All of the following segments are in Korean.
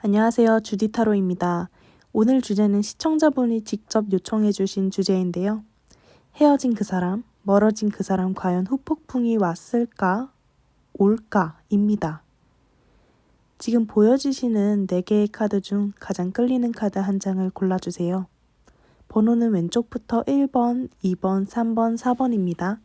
안녕하세요. 주디타로입니다. 오늘 주제는 시청자분이 직접 요청해주신 주제인데요. 헤어진 그 사람, 멀어진 그 사람 과연 후폭풍이 왔을까, 올까?입니다. 지금 보여지시는 4개의 카드 중 가장 끌리는 카드 한 장을 골라주세요. 번호는 왼쪽부터 1번, 2번, 3번, 4번입니다.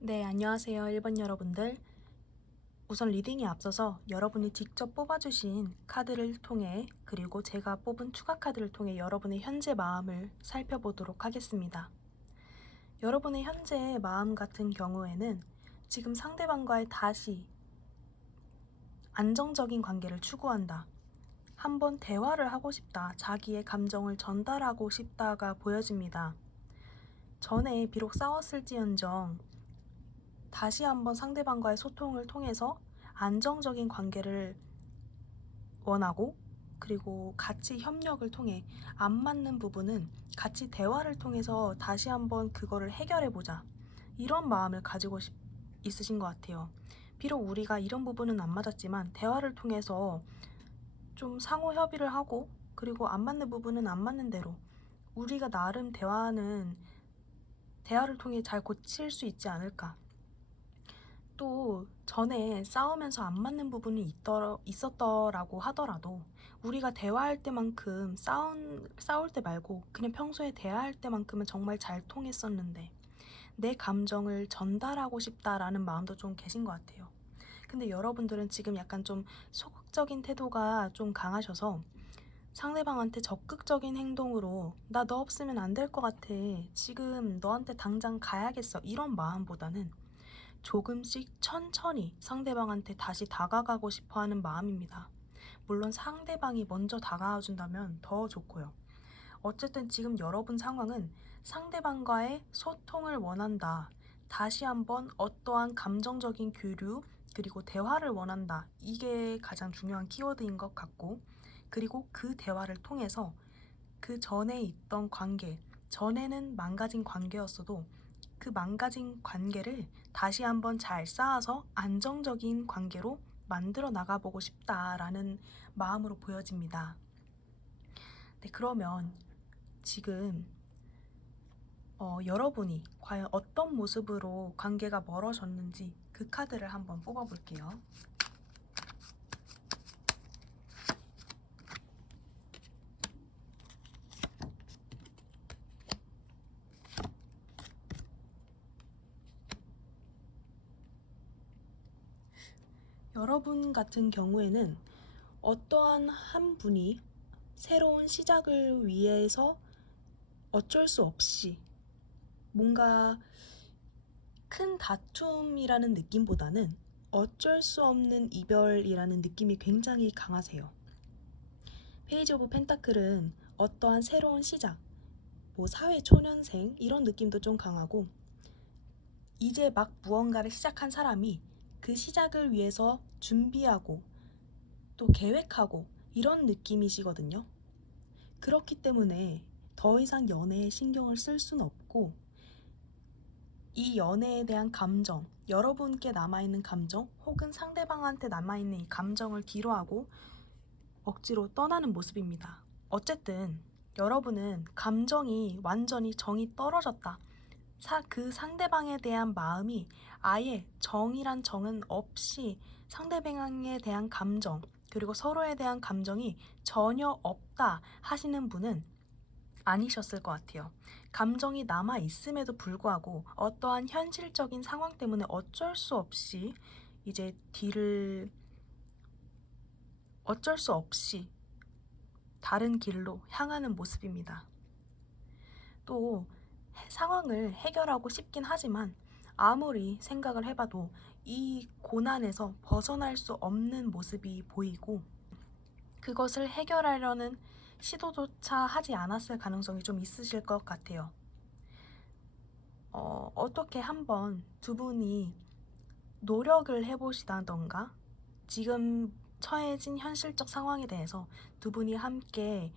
네, 안녕하세요. 1번 여러분들. 우선 리딩에 앞서서 여러분이 직접 뽑아주신 카드를 통해 그리고 제가 뽑은 추가 카드를 통해 여러분의 현재 마음을 살펴보도록 하겠습니다. 여러분의 현재 마음 같은 경우에는 지금 상대방과의 다시 안정적인 관계를 추구한다. 한번 대화를 하고 싶다. 자기의 감정을 전달하고 싶다가 보여집니다. 전에 비록 싸웠을지언정 다시 한번 상대방과의 소통을 통해서 안정적인 관계를 원하고 그리고 같이 협력을 통해 안 맞는 부분은 같이 대화를 통해서 다시 한번 그거를 해결해보자. 이런 마음을 가지고 있으신 것 같아요. 비록 우리가 이런 부분은 안 맞았지만 대화를 통해서 좀 상호 협의를 하고 그리고 안 맞는 부분은 안 맞는 대로 우리가 나름 대화를 통해 잘 고칠 수 있지 않을까. 또 전에 싸우면서 안 맞는 부분이 있었더라고 하더라도 우리가 대화할 때만큼 싸울 때 말고 그냥 평소에 대화할 때만큼은 정말 잘 통했었는데 내 감정을 전달하고 싶다라는 마음도 좀 계신 것 같아요. 근데 여러분들은 지금 약간 좀 소극적인 태도가 좀 강하셔서 상대방한테 적극적인 행동으로 나 너 없으면 안 될 것 같아. 지금 너한테 당장 가야겠어. 이런 마음보다는 조금씩 천천히 상대방한테 다시 다가가고 싶어 하는 마음입니다. 물론 상대방이 먼저 다가와 준다면 더 좋고요. 어쨌든 지금 여러분 상황은 상대방과의 소통을 원한다. 다시 한번 어떠한 감정적인 교류 그리고 대화를 원한다. 이게 가장 중요한 키워드인 것 같고 그리고 그 대화를 통해서 그 전에 있던 관계, 전에는 망가진 관계였어도 그 망가진 관계를 다시 한번 잘 쌓아서 안정적인 관계로 만들어 나가보고 싶다라는 마음으로 보여집니다. 네, 그러면 지금 여러분이 과연 어떤 모습으로 관계가 멀어졌는지 그 카드를 한번 뽑아볼게요. 여러분 같은 경우에는 어떠한 한 분이 새로운 시작을 위해서 어쩔 수 없이 뭔가 큰 다툼이라는 느낌보다는 어쩔 수 없는 이별이라는 느낌이 굉장히 강하세요. 페이지 오브 펜타클은 어떠한 새로운 시작, 뭐 사회 초년생 이런 느낌도 좀 강하고 이제 막 무언가를 시작한 사람이 그 시작을 위해서 준비하고 또 계획하고 이런 느낌이시거든요. 그렇기 때문에 더 이상 연애에 신경을 쓸 수는 없고 이 연애에 대한 감정, 여러분께 남아있는 감정 혹은 상대방한테 남아있는 이 감정을 뒤로하고 억지로 떠나는 모습입니다. 어쨌든 여러분은 감정이 완전히 정이 떨어졌다. 그 상대방에 대한 마음이 아예 정이란 정은 없이 상대방에 대한 감정 그리고 서로에 대한 감정이 전혀 없다 하시는 분은 아니셨을 것 같아요. 감정이 남아 있음에도 불구하고 어떠한 현실적인 상황 때문에 어쩔 수 없이 이제 어쩔 수 없이 다른 길로 향하는 모습입니다. 또 상황을 해결하고 싶긴 하지만 아무리 생각을 해봐도 이 고난에서 벗어날 수 없는 모습이 보이고 그것을 해결하려는 시도조차 하지 않았을 가능성이 좀 있으실 것 같아요. 어떻게 한번 두 분이 노력을 해보시다던가 지금 처해진 현실적 상황에 대해서 두 분이 함께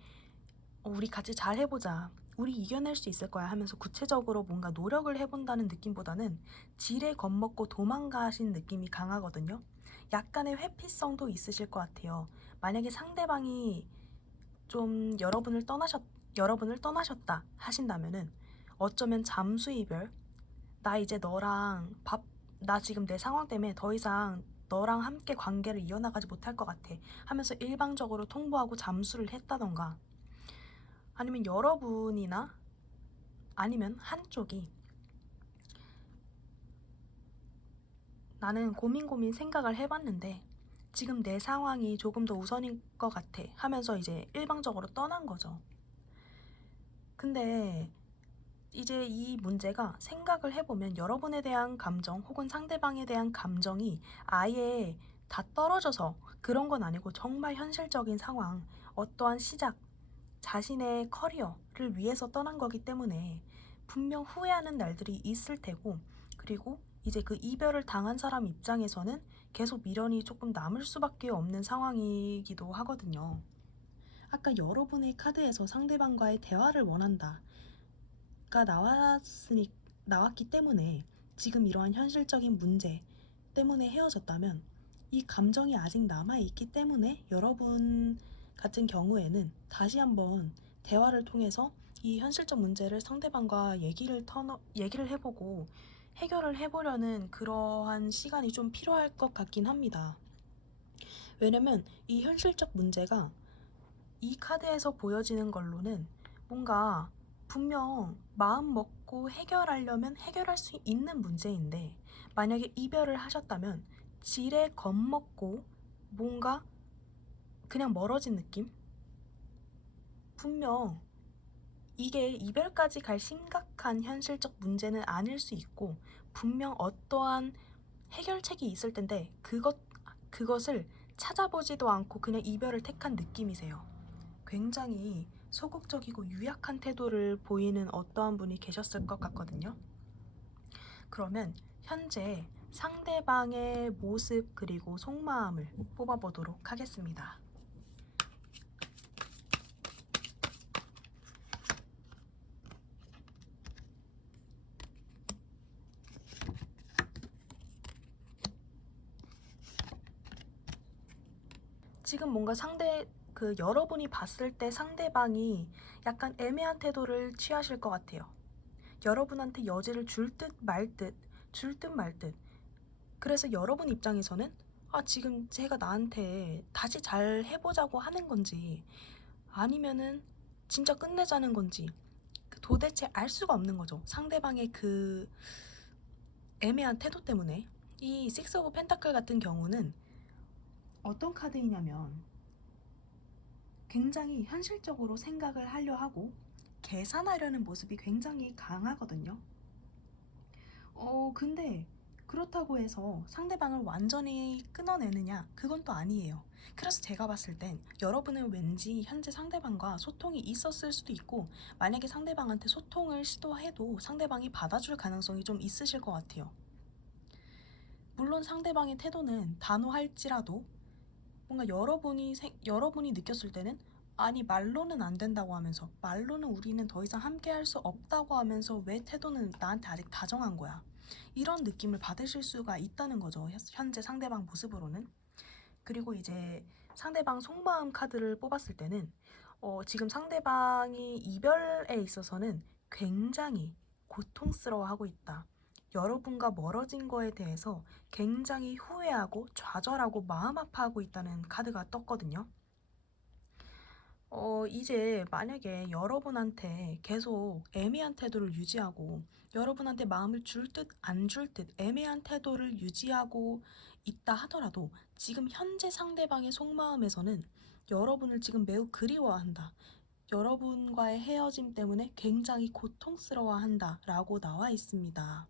우리 같이 잘 해보자, 우리 이겨낼 수 있을 거야 하면서 구체적으로 뭔가 노력을 해본다는 느낌보다는 지레 겁먹고 도망가신 느낌이 강하거든요. 약간의 회피성도 있으실 것 같아요. 만약에 상대방이 좀 여러분을 떠나셨다 하신다면은 어쩌면 잠수 이별, 나 이제 나 지금 내 상황 때문에 더 이상 너랑 함께 관계를 이어나가지 못할 것 같아 하면서 일방적으로 통보하고 잠수를 했다던가, 아니면 여러분이나 아니면 한쪽이 나는 고민 생각을 해봤는데 지금 내 상황이 조금 더 우선인 것 같아 하면서 이제 일방적으로 떠난 거죠. 근데 이제 이 문제가 생각을 해보면 여러분에 대한 감정 혹은 상대방에 대한 감정이 아예 다 떨어져서 그런 건 아니고 정말 현실적인 상황, 어떠한 시작, 자신의 커리어를 위해서 떠난 거기 때문에 분명 후회하는 날들이 있을 테고, 그리고 이제 그 이별을 당한 사람 입장에서는 계속 미련이 조금 남을 수밖에 없는 상황이기도 하거든요. 아까 여러분의 카드에서 상대방과의 대화를 원한다 가 나왔기 때문에 지금 이러한 현실적인 문제 때문에 헤어졌다면, 이 감정이 아직 남아있기 때문에 여러분 같은 경우에는 다시 한번 대화를 통해서 이 현실적 문제를 상대방과 얘기를 해보고 해결을 해보려는 그러한 시간이 좀 필요할 것 같긴 합니다. 왜냐면 이 현실적 문제가 이 카드에서 보여지는 걸로는 뭔가 분명 마음 먹고 해결하려면 해결할 수 있는 문제인데, 만약에 이별을 하셨다면 지레 겁먹고 뭔가 그냥 멀어진 느낌? 분명 이게 이별까지 갈 심각한 현실적 문제는 아닐 수 있고 분명 어떠한 해결책이 있을 텐데 그것을 찾아보지도 않고 그냥 이별을 택한 느낌이세요. 굉장히 소극적이고 유약한 태도를 보이는 어떠한 분이 계셨을 것 같거든요. 그러면 현재 상대방의 모습 그리고 속마음을 뽑아보도록 하겠습니다. 지금 뭔가 여러분이 봤을 때 상대방이 약간 애매한 태도를 취하실 것 같아요. 여러분한테 여지를 줄 듯 말 듯. 그래서 여러분 입장에서는 지금 제가 나한테 다시 잘 해보자고 하는 건지 아니면은 진짜 끝내자는 건지 도대체 알 수가 없는 거죠. 상대방의 그 애매한 태도 때문에. 이 식스 오브 펜타클 같은 경우는 어떤 카드이냐면 굉장히 현실적으로 생각을 하려 하고 계산하려는 모습이 굉장히 강하거든요. 근데 그렇다고 해서 상대방을 완전히 끊어내느냐? 그건 또 아니에요. 그래서 제가 봤을 땐 여러분은 왠지 현재 상대방과 소통이 있었을 수도 있고, 만약에 상대방한테 소통을 시도해도 상대방이 받아줄 가능성이 좀 있으실 것 같아요. 물론 상대방의 태도는 단호할지라도 뭔가 여러분이 느꼈을 때는 아니 말로는 안 된다고 하면서, 말로는 우리는 더 이상 함께 할 수 없다고 하면서 왜 태도는 나한테 아직 다정한 거야, 이런 느낌을 받으실 수가 있다는 거죠, 현재 상대방 모습으로는. 그리고 이제 상대방 속마음 카드를 뽑았을 때는 지금 상대방이 이별에 있어서는 굉장히 고통스러워하고 있다, 여러분과 멀어진 거에 대해서 굉장히 후회하고 좌절하고 마음 아파하고 있다는 카드가 떴거든요. 이제 만약에 여러분한테 계속 애매한 태도를 유지하고 여러분한테 마음을 줄 듯 안 줄 듯 애매한 태도를 유지하고 있다 하더라도 지금 현재 상대방의 속마음에서는 여러분을 지금 매우 그리워한다, 여러분과의 헤어짐 때문에 굉장히 고통스러워한다 라고 나와 있습니다.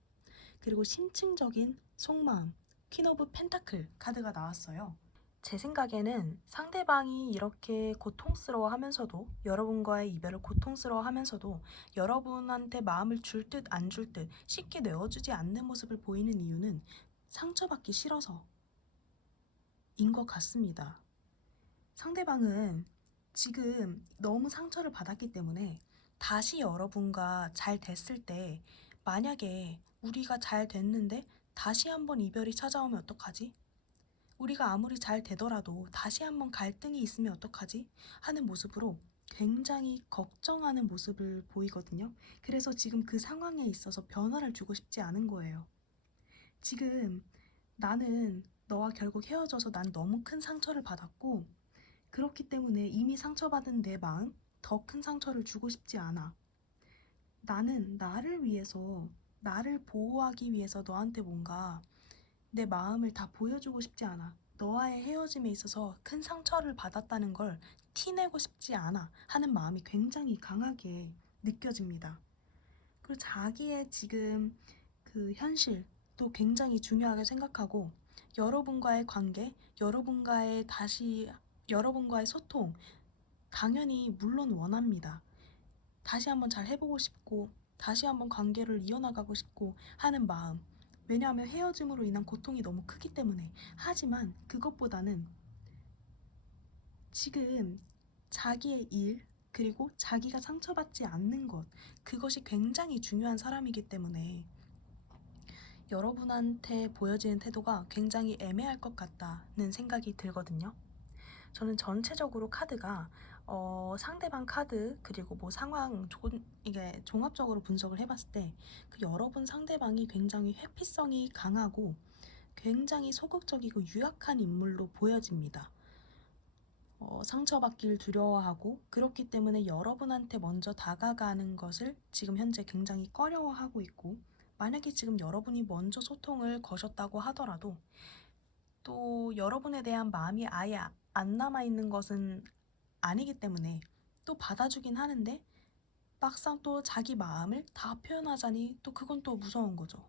그리고 심층적인 속마음, 퀸 오브 펜타클 카드가 나왔어요. 제 생각에는 상대방이 이렇게 고통스러워 하면서도, 여러분과의 이별을 고통스러워 하면서도 여러분한테 마음을 줄 듯 안 줄 듯 쉽게 내어주지 않는 모습을 보이는 이유는 상처받기 싫어서인 것 같습니다. 상대방은 지금 너무 상처를 받았기 때문에 다시 여러분과 잘 됐을 때, 만약에 우리가 잘 됐는데 다시 한번 이별이 찾아오면 어떡하지? 우리가 아무리 잘 되더라도 다시 한번 갈등이 있으면 어떡하지? 하는 모습으로 굉장히 걱정하는 모습을 보이거든요. 그래서 지금 그 상황에 있어서 변화를 주고 싶지 않은 거예요. 지금 나는 너와 결국 헤어져서 난 너무 큰 상처를 받았고, 그렇기 때문에 이미 상처받은 내 마음, 더 큰 상처를 주고 싶지 않아. 나는 나를 위해서, 나를 보호하기 위해서 너한테 뭔가 내 마음을 다 보여주고 싶지 않아. 너와의 헤어짐에 있어서 큰 상처를 받았다는 걸 티내고 싶지 않아 하는 마음이 굉장히 강하게 느껴집니다. 그리고 자기의 지금 그 현실도 굉장히 중요하게 생각하고, 여러분과의 관계, 여러분과의 소통, 당연히 물론 원합니다. 다시 한번 잘 해보고 싶고, 다시 한번 관계를 이어나가고 싶고 하는 마음. 왜냐하면 헤어짐으로 인한 고통이 너무 크기 때문에. 하지만 그것보다는 지금 자기의 일, 그리고 자기가 상처받지 않는 것, 그것이 굉장히 중요한 사람이기 때문에 여러분한테 보여지는 태도가 굉장히 애매할 것 같다는 생각이 들거든요. 저는 전체적으로 카드가 상대방 카드, 그리고 뭐 상황, 이게 종합적으로 분석을 해봤을 때 그 여러분 상대방이 굉장히 회피성이 강하고 굉장히 소극적이고 유약한 인물로 보여집니다. 상처받기를 두려워하고, 그렇기 때문에 여러분한테 먼저 다가가는 것을 지금 현재 굉장히 꺼려워하고 있고, 만약에 지금 여러분이 먼저 소통을 거셨다고 하더라도 또 여러분에 대한 마음이 아예 안 남아있는 것은 아니기 때문에 또 받아주긴 하는데, 막상 또 자기 마음을 다 표현하자니 또 그건 또 무서운 거죠.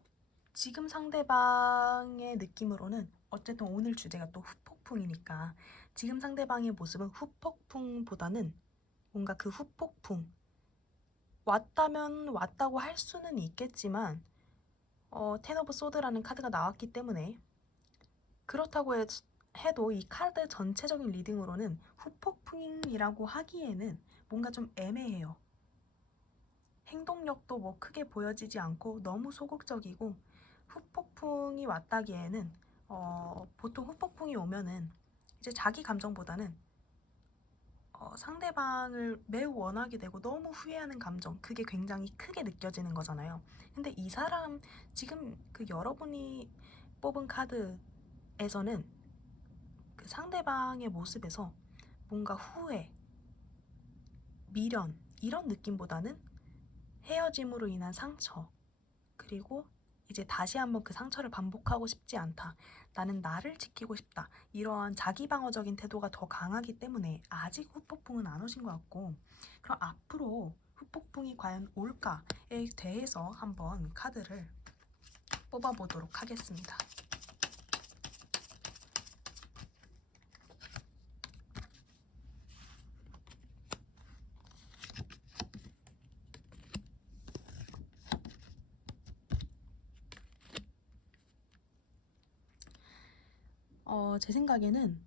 지금 상대방의 느낌으로는 어쨌든 오늘 주제가 또 후폭풍이니까 지금 상대방의 모습은 후폭풍보다는 뭔가 그 후폭풍, 왔다면 왔다고 할 수는 있겠지만 텐 오브 소드라는 카드가 나왔기 때문에 그렇다고 해도 이 카드 전체적인 리딩으로는 후폭풍이라고 하기에는 뭔가 좀 애매해요. 행동력도 뭐 크게 보여지지 않고 너무 소극적이고, 후폭풍이 왔다기에는 보통 후폭풍이 오면은 이제 자기 감정보다는 상대방을 매우 원하게 되고 너무 후회하는 감정, 그게 굉장히 크게 느껴지는 거잖아요. 근데 이 사람, 지금 그 여러분이 뽑은 카드에서는 그 상대방의 모습에서 뭔가 후회, 미련, 이런 느낌보다는 헤어짐으로 인한 상처, 그리고 이제 다시 한번 그 상처를 반복하고 싶지 않다. 나는 나를 지키고 싶다. 이러한 자기 방어적인 태도가 더 강하기 때문에 아직 후폭풍은 안 오신 것 같고, 그럼 앞으로 후폭풍이 과연 올까에 대해서 한번 카드를 뽑아보도록 하겠습니다. 제 생각에는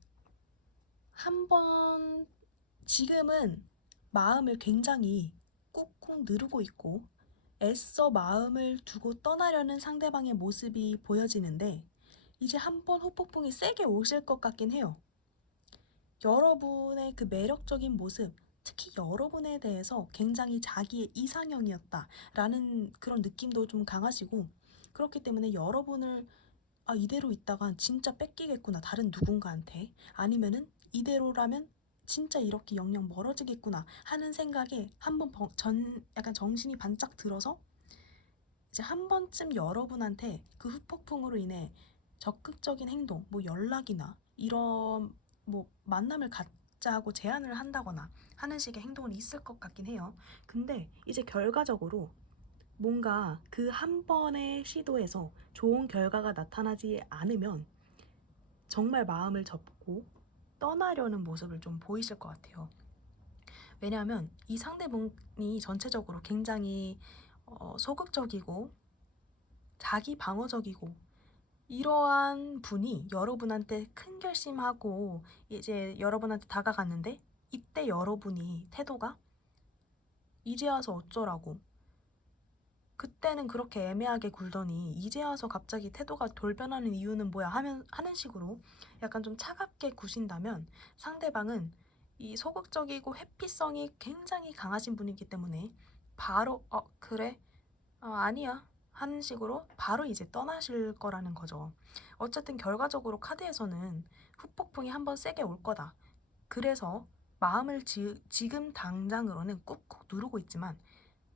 한번, 지금은 마음을 굉장히 꾹꾹 누르고 있고 애써 마음을 두고 떠나려는 상대방의 모습이 보여지는데, 이제 한번 후폭풍이 세게 오실 것 같긴 해요. 여러분의 그 매력적인 모습, 특히 여러분에 대해서 굉장히 자기의 이상형이었다라는 그런 느낌도 좀 강하시고, 그렇기 때문에 여러분을 이대로 있다간 진짜 뺏기겠구나, 다른 누군가한테. 아니면은 이대로라면 진짜 이렇게 영영 멀어지겠구나 하는 생각에 한번 약간 정신이 반짝 들어서 이제 한 번쯤 여러분한테 그 후폭풍으로 인해 적극적인 행동, 뭐 연락이나 이런 뭐 만남을 갖자고 제안을 한다거나 하는 식의 행동은 있을 것 같긴 해요. 근데 이제 결과적으로 뭔가 그 한 번의 시도에서 좋은 결과가 나타나지 않으면 정말 마음을 접고 떠나려는 모습을 좀 보이실 것 같아요. 왜냐하면 이 상대분이 전체적으로 굉장히 소극적이고 자기 방어적이고 이러한 분이 여러분한테 큰 결심하고 이제 여러분한테 다가갔는데 이때 여러분이 태도가 이제 와서 어쩌라고, 그때는 그렇게 애매하게 굴더니 이제 와서 갑자기 태도가 돌변하는 이유는 뭐야 하는 식으로 약간 좀 차갑게 구신다면 상대방은 이 소극적이고 회피성이 굉장히 강하신 분이기 때문에 바로 그래? 아니야 하는 식으로 바로 이제 떠나실 거라는 거죠. 어쨌든 결과적으로 카드에서는 후폭풍이 한번 세게 올 거다. 그래서 마음을 지금 당장으로는 꾹꾹 누르고 있지만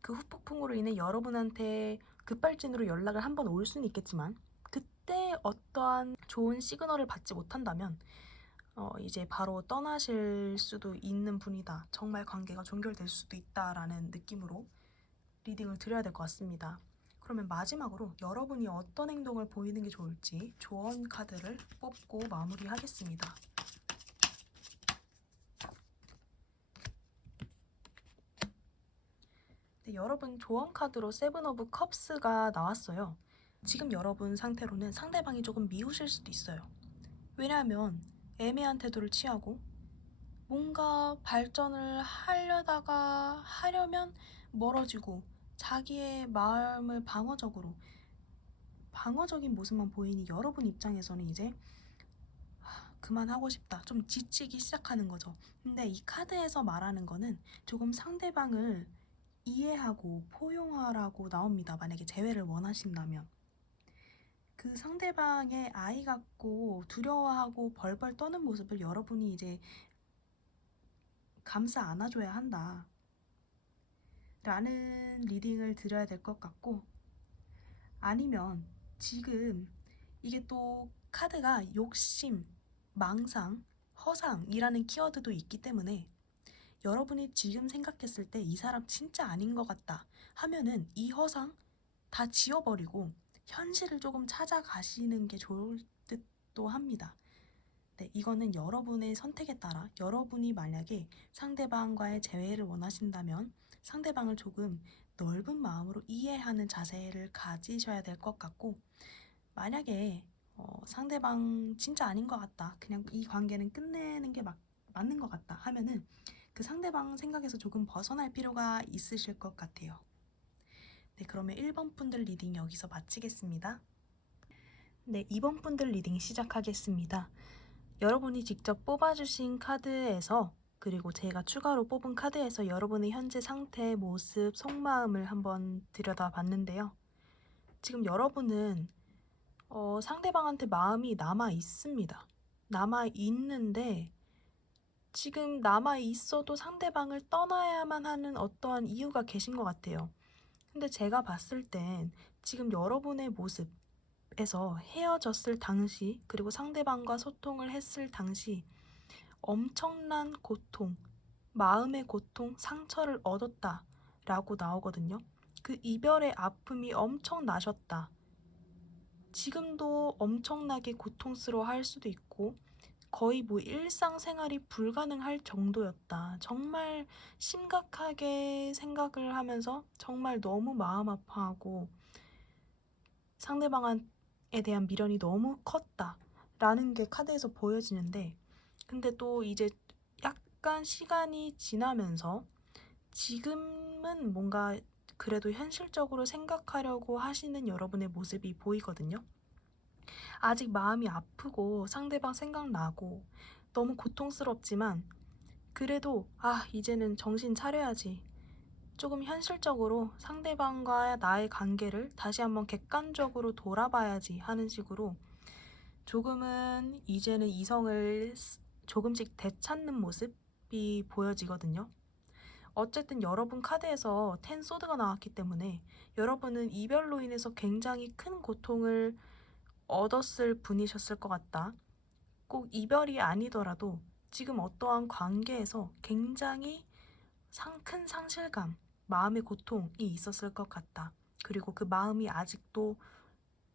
그 후폭풍으로 인해 여러분한테 급발진으로 연락을 한번 올 수는 있겠지만 그때 어떠한 좋은 시그널을 받지 못한다면 이제 바로 떠나실 수도 있는 분이다. 정말 관계가 종결될 수도 있다라는 느낌으로 리딩을 드려야 될 것 같습니다. 그러면 마지막으로 여러분이 어떤 행동을 보이는 게 좋을지 조언 카드를 뽑고 마무리하겠습니다. 네, 여러분 조언 카드로 세븐 오브 컵스가 나왔어요. 지금 여러분 상태로는 상대방이 조금 미우실 수도 있어요. 왜냐하면 애매한 태도를 취하고 뭔가 발전을 하려면 멀어지고 자기의 마음을 방어적인 모습만 보이니 여러분 입장에서는 이제 그만하고 싶다, 좀 지치기 시작하는 거죠. 근데 이 카드에서 말하는 거는 조금 상대방을 이해하고 포용하라고 나옵니다. 만약에 재회를 원하신다면 그 상대방의 아이 같고 두려워하고 벌벌 떠는 모습을 여러분이 이제 감싸 안아줘야 한다 라는 리딩을 드려야 될 것 같고, 아니면 지금 이게 또 카드가 욕심, 망상, 허상이라는 키워드도 있기 때문에 여러분이 지금 생각했을 때 이 사람 진짜 아닌 것 같다 하면은 이 허상 다 지워버리고 현실을 조금 찾아가시는 게 좋을 듯도 합니다. 네, 이거는 여러분의 선택에 따라 여러분이 만약에 상대방과의 재회를 원하신다면 상대방을 조금 넓은 마음으로 이해하는 자세를 가지셔야 될 것 같고, 만약에 상대방 진짜 아닌 것 같다, 그냥 이 관계는 끝내는 게 맞는 것 같다 하면은 그 상대방 생각에서 조금 벗어날 필요가 있으실 것 같아요. 네, 그러면 1번 분들 리딩 여기서 마치겠습니다. 네, 2번 분들 리딩 시작하겠습니다. 여러분이 직접 뽑아주신 카드에서 그리고 제가 추가로 뽑은 카드에서 여러분의 현재 상태, 모습, 속마음을 한번 들여다봤는데요. 지금 여러분은 상대방한테 마음이 남아 있습니다. 남아 있는데 지금 남아 있어도 상대방을 떠나야만 하는 어떠한 이유가 계신 것 같아요. 근데 제가 봤을 땐 지금 여러분의 모습에서 헤어졌을 당시 그리고 상대방과 소통을 했을 당시 엄청난 고통, 마음의 고통, 상처를 얻었다라고 나오거든요. 그 이별의 아픔이 엄청 나셨다. 지금도 엄청나게 고통스러워 할 수도 있고 거의 뭐 일상생활이 불가능할 정도였다. 정말 심각하게 생각을 하면서 정말 너무 마음 아파하고 상대방에 대한 미련이 너무 컸다라는 게 카드에서 보여지는데, 근데 또 이제 약간 시간이 지나면서 지금은 뭔가 그래도 현실적으로 생각하려고 하시는 여러분의 모습이 보이거든요. 아직 마음이 아프고 상대방 생각나고 너무 고통스럽지만 그래도 이제는 정신 차려야지, 조금 현실적으로 상대방과 나의 관계를 다시 한번 객관적으로 돌아봐야지 하는 식으로 조금은 이제는 이성을 조금씩 되찾는 모습이 보여지거든요. 어쨌든 여러분 카드에서 텐 소드가 나왔기 때문에 여러분은 이별로 인해서 굉장히 큰 고통을 얻었을 분이셨을 것 같다. 꼭 이별이 아니더라도 지금 어떠한 관계에서 굉장히 큰 상실감, 마음의 고통이 있었을 것 같다. 그리고 그 마음이 아직도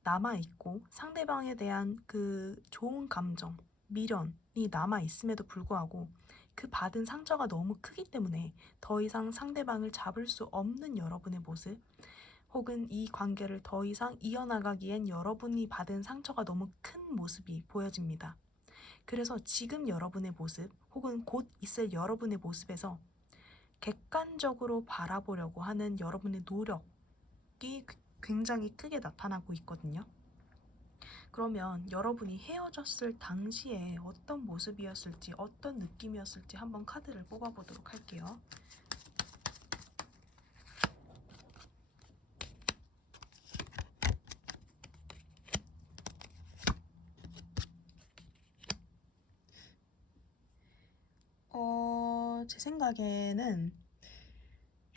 남아있고 상대방에 대한 그 좋은 감정, 미련이 남아있음에도 불구하고 그 받은 상처가 너무 크기 때문에 더 이상 상대방을 잡을 수 없는 여러분의 모습, 혹은 이 관계를 더 이상 이어나가기엔 여러분이 받은 상처가 너무 큰 모습이 보여집니다. 그래서 지금 여러분의 모습, 혹은 곧 있을 여러분의 모습에서 객관적으로 바라보려고 하는 여러분의 노력이 굉장히 크게 나타나고 있거든요. 그러면 여러분이 헤어졌을 당시에 어떤 모습이었을지, 어떤 느낌이었을지 한번 카드를 뽑아보도록 할게요. 제 생각에는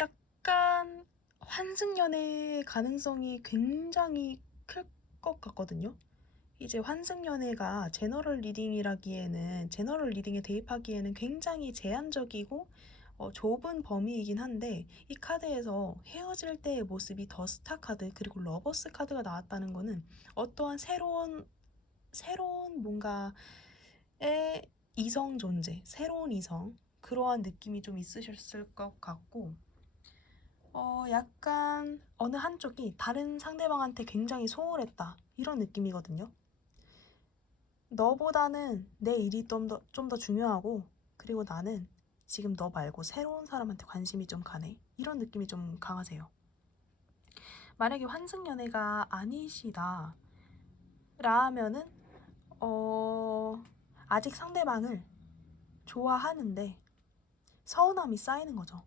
약간 환승연애의 가능성이 굉장히 클 것 같거든요. 이제 환승연애가 제너럴 리딩에 대입하기에는 굉장히 제한적이고 좁은 범위이긴 한데, 이 카드에서 헤어질 때의 모습이 더 스타 카드 그리고 러버스 카드가 나왔다는 거는 어떠한 새로운 뭔가의 이성 존재, 새로운 이성, 그러한 느낌이 좀 있으셨을 것 같고, 약간 어느 한쪽이 다른 상대방한테 굉장히 소홀했다, 이런 느낌이거든요. 너보다는 내 일이 좀 더 중요하고, 그리고 나는 지금 너 말고 새로운 사람한테 관심이 좀 가네, 이런 느낌이 좀 강하세요. 만약에 환승연애가 아니시다 라면은 아직 상대방을 좋아하는데 서운함이 쌓이는 거죠.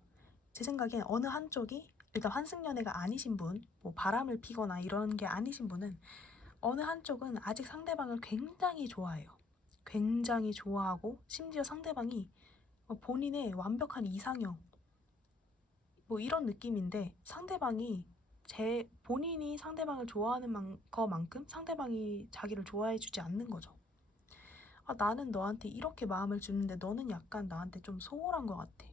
제 생각엔 어느 한쪽이, 일단 환승연애가 아니신 분, 뭐 바람을 피거나 이런 게 아니신 분은 어느 한쪽은 아직 상대방을 굉장히 좋아해요. 굉장히 좋아하고, 심지어 상대방이 본인의 완벽한 이상형, 뭐 이런 느낌인데, 본인이 상대방을 좋아하는 것만큼 상대방이 자기를 좋아해주지 않는 거죠. 나는 너한테 이렇게 마음을 주는데 너는 약간 나한테 좀 소홀한 것 같아.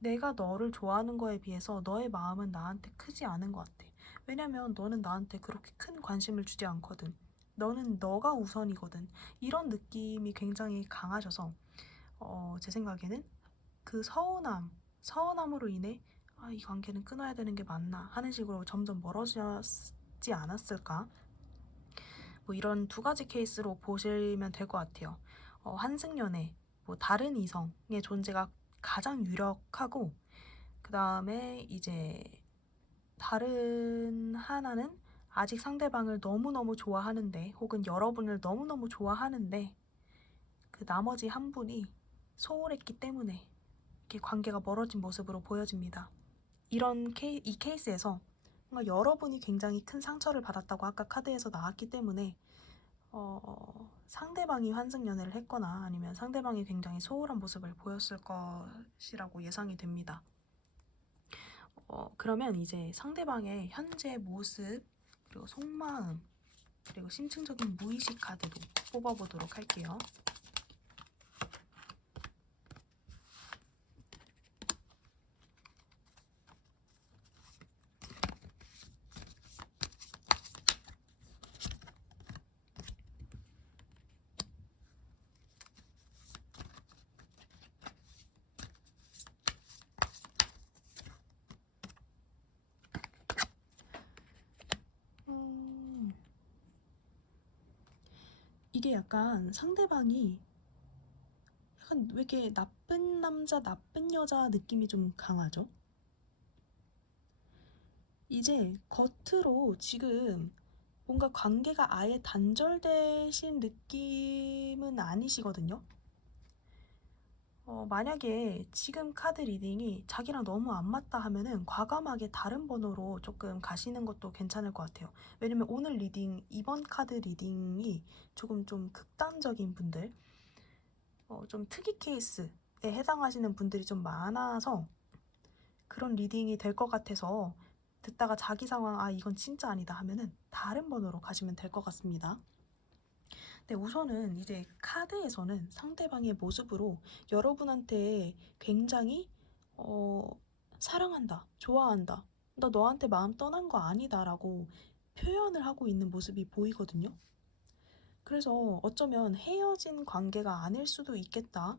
내가 너를 좋아하는 거에 비해서 너의 마음은 나한테 크지 않은 것 같아. 왜냐면 너는 나한테 그렇게 큰 관심을 주지 않거든. 너는 너가 우선이거든. 이런 느낌이 굉장히 강하셔서 제 생각에는 그 서운함으로 인해 이 관계는 끊어야 되는 게 맞나 하는 식으로 점점 멀어지지 않았을까? 뭐 이런 두 가지 케이스로 보시면 될 것 같아요. 환승연애, 뭐 다른 이성의 존재가 가장 유력하고, 그 다음에 이제 다른 하나는 아직 상대방을 너무너무 좋아하는데, 혹은 여러분을 너무너무 좋아하는데, 그 나머지 한 분이 소홀했기 때문에 이렇게 관계가 멀어진 모습으로 보여집니다. 이 케이스에서 뭔가 여러분이 굉장히 큰 상처를 받았다고 아까 카드에서 나왔기 때문에 상대방이 환승연애를 했거나 아니면 상대방이 굉장히 소홀한 모습을 보였을 것이라고 예상이 됩니다. 그러면 이제 상대방의 현재 모습, 그리고 속마음, 그리고 심층적인 무의식 카드도 뽑아보도록 할게요. 이게 약간 상대방이 약간 왜 이렇게 나쁜 남자, 나쁜 여자 느낌이 좀 강하죠? 이제 겉으로 지금 뭔가 관계가 아예 단절되신 느낌은 아니시거든요? 만약에 지금 카드 리딩이 자기랑 너무 안 맞다 하면은 과감하게 다른 번호로 조금 가시는 것도 괜찮을 것 같아요. 왜냐면 이번 카드 리딩이 조금 좀 극단적인 분들, 좀 특이 케이스에 해당하시는 분들이 좀 많아서 그런 리딩이 될 것 같아서, 듣다가 자기 상황, 이건 진짜 아니다 하면은 다른 번호로 가시면 될 것 같습니다. 네, 우선은 이제 카드에서는 상대방의 모습으로 여러분한테 굉장히 사랑한다, 좋아한다, 나 너한테 마음 떠난 거 아니다 라고 표현을 하고 있는 모습이 보이거든요. 그래서 어쩌면 헤어진 관계가 아닐 수도 있겠다.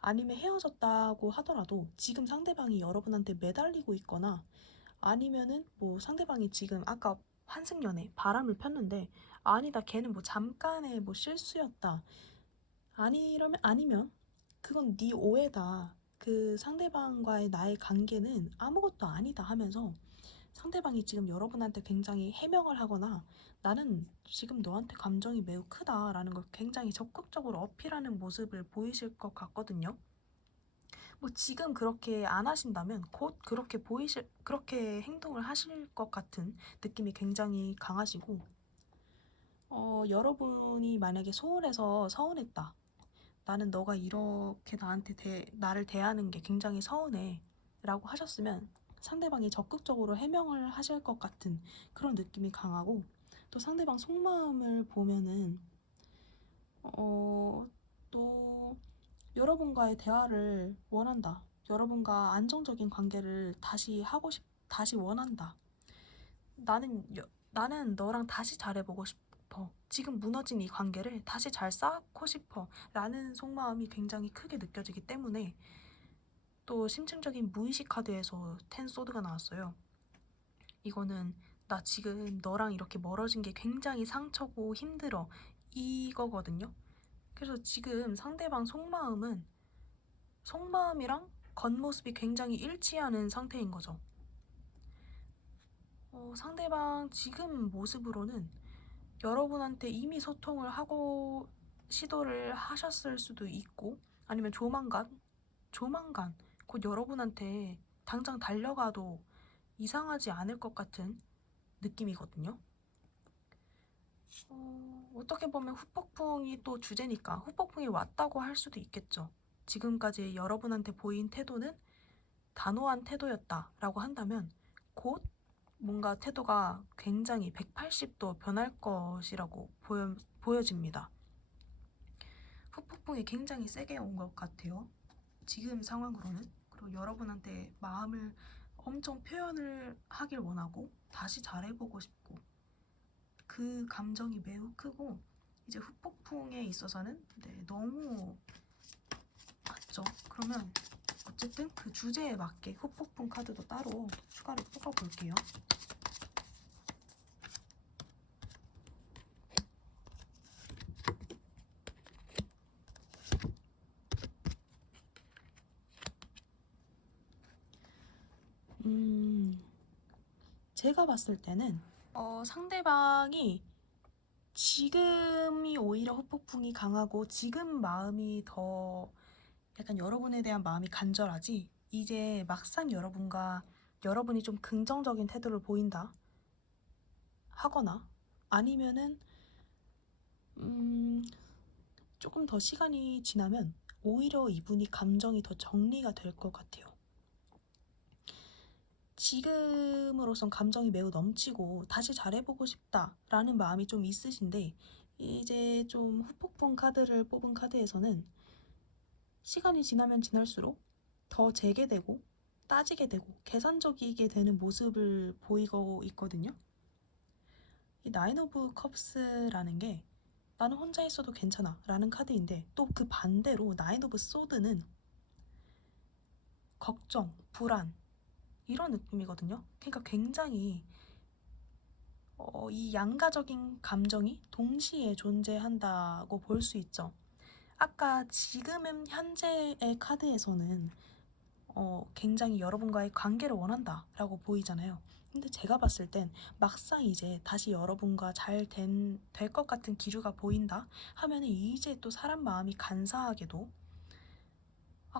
아니면 헤어졌다고 하더라도 지금 상대방이 여러분한테 매달리고 있거나 아니면은 뭐 상대방이 지금 아까 환승연애 바람을 폈는데 아니다 걔는 뭐 잠깐의 뭐 실수였다. 아니면 그건 네 오해다. 그 상대방과의 나의 관계는 아무것도 아니다 하면서 상대방이 지금 여러분한테 굉장히 해명을 하거나 나는 지금 너한테 감정이 매우 크다라는 걸 굉장히 적극적으로 어필하는 모습을 보이실 것 같거든요. 뭐 지금 그렇게 안 하신다면 곧 그렇게 행동을 하실 것 같은 느낌이 굉장히 강하시고, 여러분이 만약에 소홀해서 서운했다. 나는 너가 이렇게 나를 대하는 게 굉장히 서운해. 라고 하셨으면 상대방이 적극적으로 해명을 하실 것 같은 그런 느낌이 강하고, 또 상대방 속마음을 보면은, 또 여러분과의 대화를 원한다. 여러분과 안정적인 관계를 다시 원한다. 나는 너랑 다시 잘해보고 싶어. 지금 무너진 이 관계를 다시 잘 쌓고 싶어. 라는 속마음이 굉장히 크게 느껴지기 때문에 또 심층적인 무의식 카드에서 텐 소드가 나왔어요. 이거는 나 지금 너랑 이렇게 멀어진 게 굉장히 상처고 힘들어. 이거거든요. 그래서 지금 상대방 속마음이랑 겉모습이 굉장히 일치하는 상태인 거죠. 상대방 지금 모습으로는 여러분한테 이미 소통을 하고 시도를 하셨을 수도 있고 아니면 조만간 곧 여러분한테 당장 달려가도 이상하지 않을 것 같은 느낌이거든요. 어떻게 보면 후폭풍이 또 주제니까 후폭풍이 왔다고 할 수도 있겠죠. 지금까지 여러분한테 보인 태도는 단호한 태도였다라고 한다면 곧 뭔가 태도가 굉장히 180도 변할 것이라고 보여집니다. 후폭풍이 굉장히 세게 온 것 같아요. 지금 상황으로는. 그리고 여러분한테 마음을 엄청 표현을 하길 원하고 다시 잘해보고 싶고 그 감정이 매우 크고 이제 후폭풍에 있어서는 너무 맞죠? 그러면 어쨌든 그 주제에 맞게 후폭풍 카드도 따로 추가로 뽑아볼게요. 제가 봤을 때는 상대방이 지금이 오히려 후폭풍이 강하고 지금 마음이 더 약간 여러분에 대한 마음이 간절하지 이제 막상 여러분이 좀 긍정적인 태도를 보인다 하거나 아니면은 조금 더 시간이 지나면 오히려 이분이 감정이 더 정리가 될 것 같아요. 지금으로선 감정이 매우 넘치고 다시 잘해보고 싶다라는 마음이 좀 있으신데 이제 좀 후폭풍 카드를 뽑은 카드에서는 시간이 지나면 지날수록 더 재게 되고 따지게 되고 계산적이게 되는 모습을 보이고 있거든요. 이 나인 오브 컵스라는 게 나는 혼자 있어도 괜찮아 라는 카드인데 또 그 반대로 나인 오브 소드는 걱정, 불안 이런 느낌이거든요. 그러니까 굉장히 이 양가적인 감정이 동시에 존재한다고 볼 수 있죠. 아까 지금은 현재의 카드에서는 굉장히 여러분과의 관계를 원한다라고 보이잖아요. 근데 제가 봤을 땐 막상 이제 다시 여러분과 될 것 같은 기류가 보인다 하면 이제 또 사람 마음이 간사하게도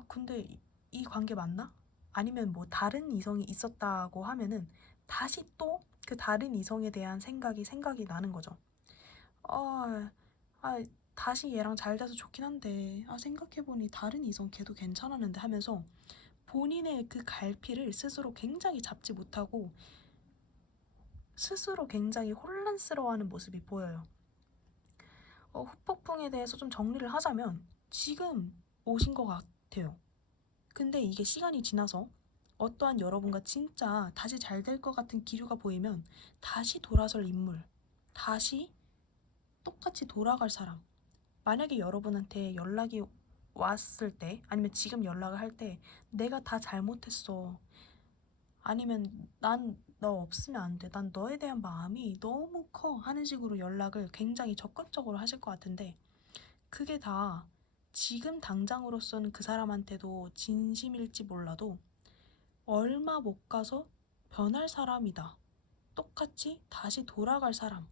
근데 이 관계 맞나? 아니면 뭐 다른 이성이 있었다고 하면은 다시 또 그 다른 이성에 대한 생각이 나는 거죠. 아, 아, 다시 얘랑 잘 돼서 좋긴 한데 생각해보니 다른 이성 걔도 괜찮았는데 하면서 본인의 그 갈피를 스스로 굉장히 잡지 못하고 스스로 굉장히 혼란스러워하는 모습이 보여요. 후폭풍에 대해서 좀 정리를 하자면 지금 오신 것 같아요. 근데 이게 시간이 지나서 어떠한 여러분과 진짜 다시 잘 될 것 같은 기류가 보이면 다시 돌아설 인물, 다시 똑같이 돌아갈 사람. 만약에 여러분한테 연락이 왔을 때, 아니면 지금 연락을 할 때, 내가 다 잘못했어. 아니면 난 너 없으면 안 돼. 난 너에 대한 마음이 너무 커. 하는 식으로 연락을 굉장히 적극적으로 하실 것 같은데, 그게 다 지금 당장으로서는 그 사람한테도 진심일지 몰라도 얼마 못 가서 변할 사람이다. 똑같이 다시 돌아갈 사람.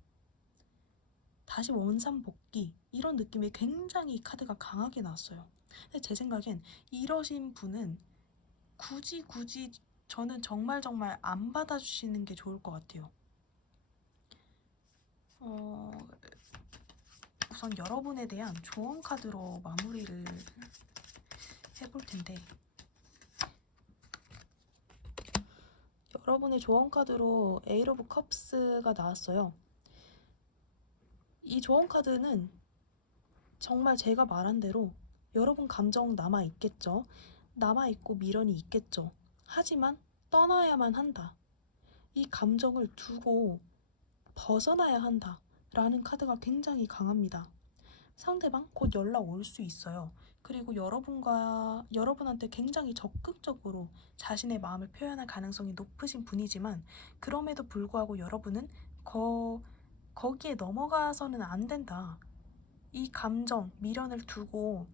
다시 원상복귀. 이런 느낌이 굉장히 이 카드가 강하게 나왔어요. 근데 제 생각엔 이러신 분은 굳이 저는 정말 안 받아주시는 게 좋을 것 같아요. 우선 여러분에 대한 조언 카드로 마무리를 해볼 텐데, 여러분의 조언 카드로 에이트 오브 컵스가 나왔어요. 이 조언 카드는 정말 제가 말한 대로 여러분 감정 남아있겠죠. 남아있고 미련이 있겠죠. 하지만 떠나야만 한다. 이 감정을 두고 벗어나야 한다. 라는 카드가 굉장히 강합니다. 상대방 곧 연락 올 수 있어요. 그리고 여러분한테 굉장히 적극적으로 자신의 마음을 표현할 가능성이 높으신 분이지만, 그럼에도 불구하고 여러분은 거기에 넘어가서는 안 된다. 이 감정, 미련을 두고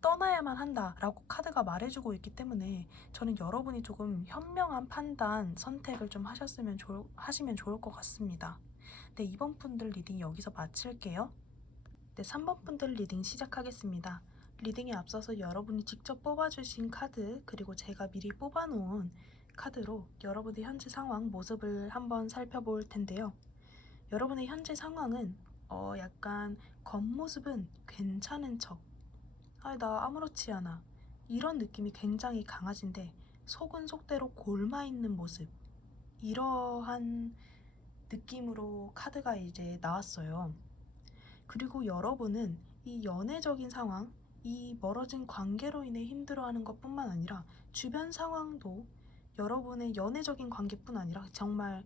떠나야만 한다라고 카드가 말해주고 있기 때문에 저는 여러분이 조금 현명한 판단, 선택을 좀 하시면 좋을 것 같습니다. 네, 이번 분들 리딩 여기서 마칠게요. 네, 3번 분들 리딩 시작하겠습니다. 리딩에 앞서서 여러분이 직접 뽑아주신 카드, 그리고 제가 미리 뽑아놓은 카드로 여러분의 현재 상황, 모습을 한번 살펴볼 텐데요. 여러분의 현재 상황은 약간 겉모습은 괜찮은 척, 나 아무렇지 않아, 이런 느낌이 굉장히 강하신데 속은 속대로 골마있는 모습, 이러한 느낌으로 카드가 이제 나왔어요. 그리고 여러분은 이 연애적인 상황, 이 멀어진 관계로 인해 힘들어하는 것뿐만 아니라 주변 상황도 여러분의 연애적인 관계뿐 아니라 정말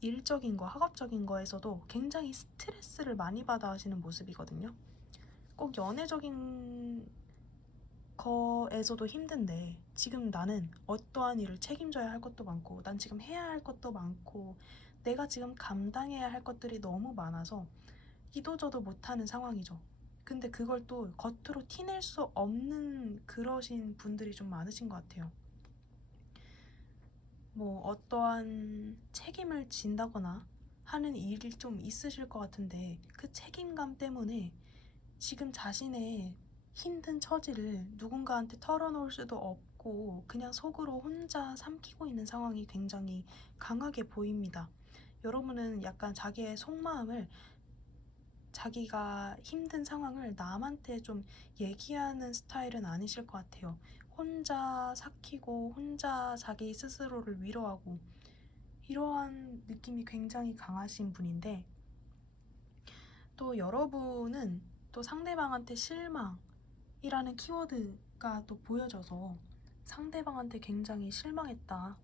일적인 거, 학업적인 거에서도 굉장히 스트레스를 많이 받아 하시는 모습이거든요. 꼭 연애적인 거에서도 힘든데 지금 나는 어떠한 일을 책임져야 할 것도 많고, 난 지금 해야 할 것도 많고, 내가 지금 감당해야 할 것들이 너무 많아서 이도저도 못하는 상황이죠. 근데 그걸 또 겉으로 티낼 수 없는 그러신 분들이 좀 많으신 것 같아요. 뭐 어떠한 책임을 진다거나 하는 일이 좀 있으실 것 같은데, 그 책임감 때문에 지금 자신의 힘든 처지를 누군가한테 털어놓을 수도 없고 그냥 속으로 혼자 삼키고 있는 상황이 굉장히 강하게 보입니다. 여러분은 약간 자기의 속마음을, 자기가 힘든 상황을 남한테 좀 얘기하는 스타일은 아니실 것 같아요. 혼자 삭히고 혼자 자기 스스로를 위로하고 이러한 느낌이 굉장히 강하신 분인데, 또 여러분은 또 상대방한테 실망이라는 키워드가 또 보여져서 상대방한테 굉장히 실망했다.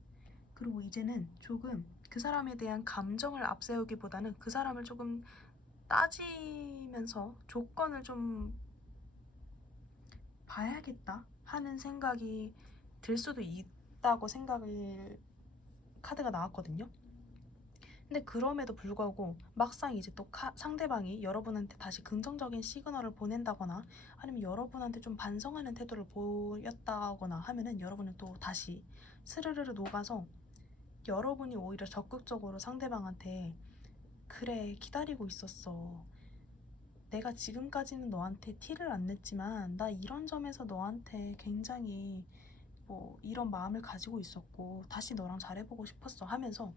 그리고 이제는 조금 그 사람에 대한 감정을 앞세우기보다는 그 사람을 조금 따지면서 조건을 좀 봐야겠다 하는 생각이 들 수도 있다고 생각을 카드가 나왔거든요. 근데 그럼에도 불구하고 막상 이제 또 상대방이 여러분한테 다시 긍정적인 시그널을 보낸다거나 아니면 여러분한테 좀 반성하는 태도를 보였다거나 하면은 여러분은 또 다시 스르르르 녹아서 여러분이 오히려 적극적으로 상대방한테, 그래, 기다리고 있었어. 내가 지금까지는 너한테 티를 안 냈지만 나 이런 점에서 너한테 굉장히 뭐 이런 마음을 가지고 있었고 다시 너랑 잘해보고 싶었어 하면서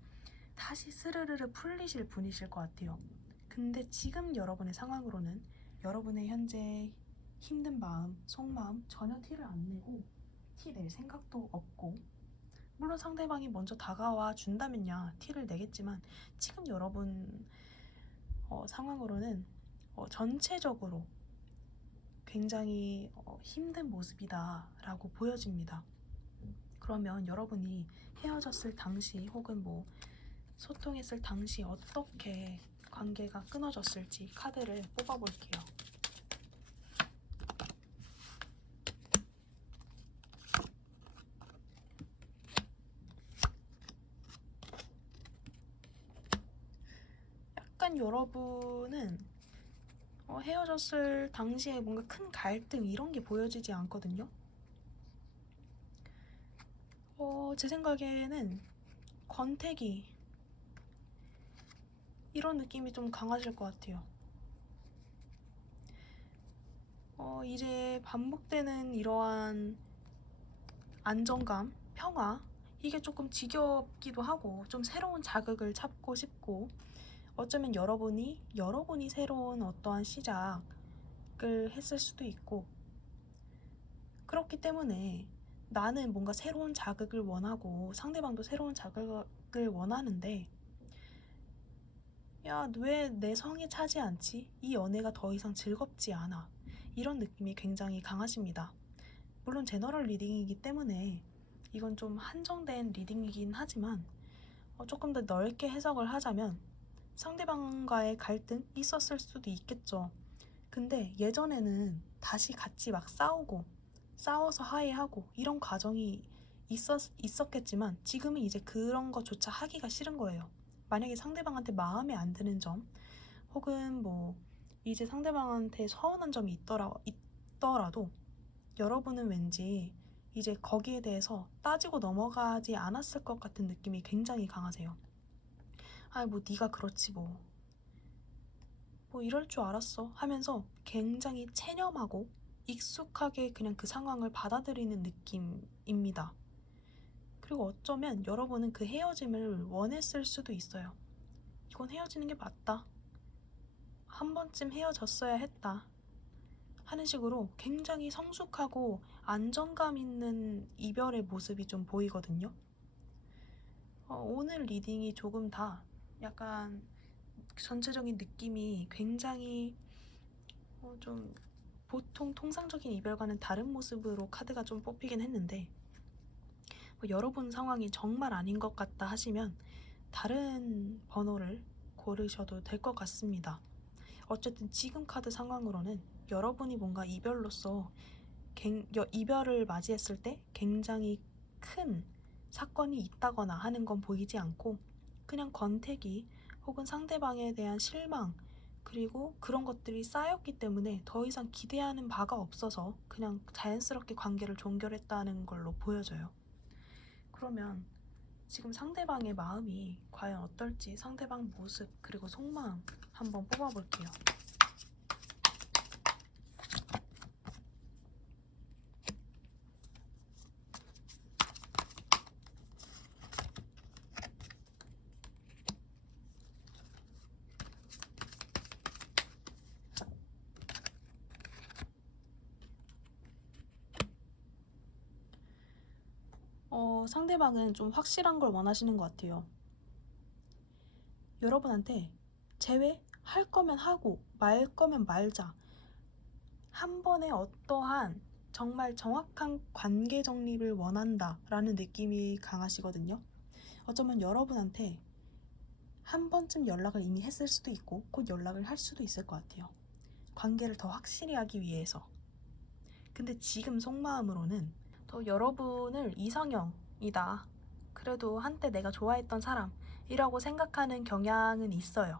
다시 스르르르 풀리실 분이실 것 같아요. 근데 지금 여러분의 상황으로는 여러분의 현재 힘든 마음, 속마음 전혀 티를 안 내고 티 낼 생각도 없고, 물론 상대방이 먼저 다가와 준다면야 티를 내겠지만 지금 여러분 상황으로는 전체적으로 굉장히 힘든 모습이다 라고 보여집니다. 그러면 여러분이 헤어졌을 당시 혹은 뭐 소통했을 당시 어떻게 관계가 끊어졌을지 카드를 뽑아볼게요. 약간 여러분은 헤어졌을 당시에 뭔가 큰 갈등 이런 게 보여지지 않거든요. 제 생각에는 권태기 이런 느낌이 좀 강하실 것 같아요. 이제 반복되는 이러한 안정감, 평화 이게 조금 지겹기도 하고 좀 새로운 자극을 찾고 싶고 어쩌면 여러분이 새로운 어떠한 시작을 했을 수도 있고 그렇기 때문에 나는 뭔가 새로운 자극을 원하고 상대방도 새로운 자극을 원하는데 야, 왜 내 성에 차지 않지? 이 연애가 더 이상 즐겁지 않아. 이런 느낌이 굉장히 강하십니다. 물론 제너럴 리딩이기 때문에 이건 좀 한정된 리딩이긴 하지만 조금 더 넓게 해석을 하자면 상대방과의 갈등 있었을 수도 있겠죠. 근데 예전에는 다시 같이 막 싸워서 화해하고 이런 과정이 있었겠지만 지금은 이제 그런 거조차 하기가 싫은 거예요. 만약에 상대방한테 마음에 안 드는 점 혹은 뭐 이제 상대방한테 서운한 점이 있더라도 여러분은 왠지 이제 거기에 대해서 따지고 넘어가지 않았을 것 같은 느낌이 굉장히 강하세요. 아이 뭐 네가 그렇지 뭐 이럴 줄 알았어 하면서 굉장히 체념하고 익숙하게 그냥 그 상황을 받아들이는 느낌입니다. 그리고 어쩌면 여러분은 그 헤어짐을 원했을 수도 있어요. 이건 헤어지는 게 맞다. 한 번쯤 헤어졌어야 했다. 하는 식으로 굉장히 성숙하고 안정감 있는 이별의 모습이 좀 보이거든요. 오늘 리딩이 조금 다 약간 전체적인 느낌이 굉장히 좀 보통 통상적인 이별과는 다른 모습으로 카드가 좀 뽑히긴 했는데 여러분 상황이 정말 아닌 것 같다 하시면 다른 번호를 고르셔도 될 것 같습니다. 어쨌든 지금 카드 상황으로는 여러분이 뭔가 이별을 맞이했을 때 굉장히 큰 사건이 있다거나 하는 건 보이지 않고 그냥 권태기 혹은 상대방에 대한 실망 그리고 그런 것들이 쌓였기 때문에 더 이상 기대하는 바가 없어서 그냥 자연스럽게 관계를 종결했다는 걸로 보여져요. 그러면 지금 상대방의 마음이 과연 어떨지 상대방 모습 그리고 속마음 한번 뽑아볼게요. 상대방은 좀 확실한 걸 원하시는 것 같아요. 여러분한테 제외할 거면 하고 말 거면 말자. 한 번에 어떠한 정말 정확한 관계 정립을 원한다라는 느낌이 강하시거든요. 어쩌면 여러분한테 한 번쯤 연락을 이미 했을 수도 있고 곧 연락을 할 수도 있을 것 같아요. 관계를 더 확실히 하기 위해서. 근데 지금 속마음으로는 더 여러분을 이상형이다. 그래도 한때 내가 좋아했던 사람이라고 생각하는 경향은 있어요.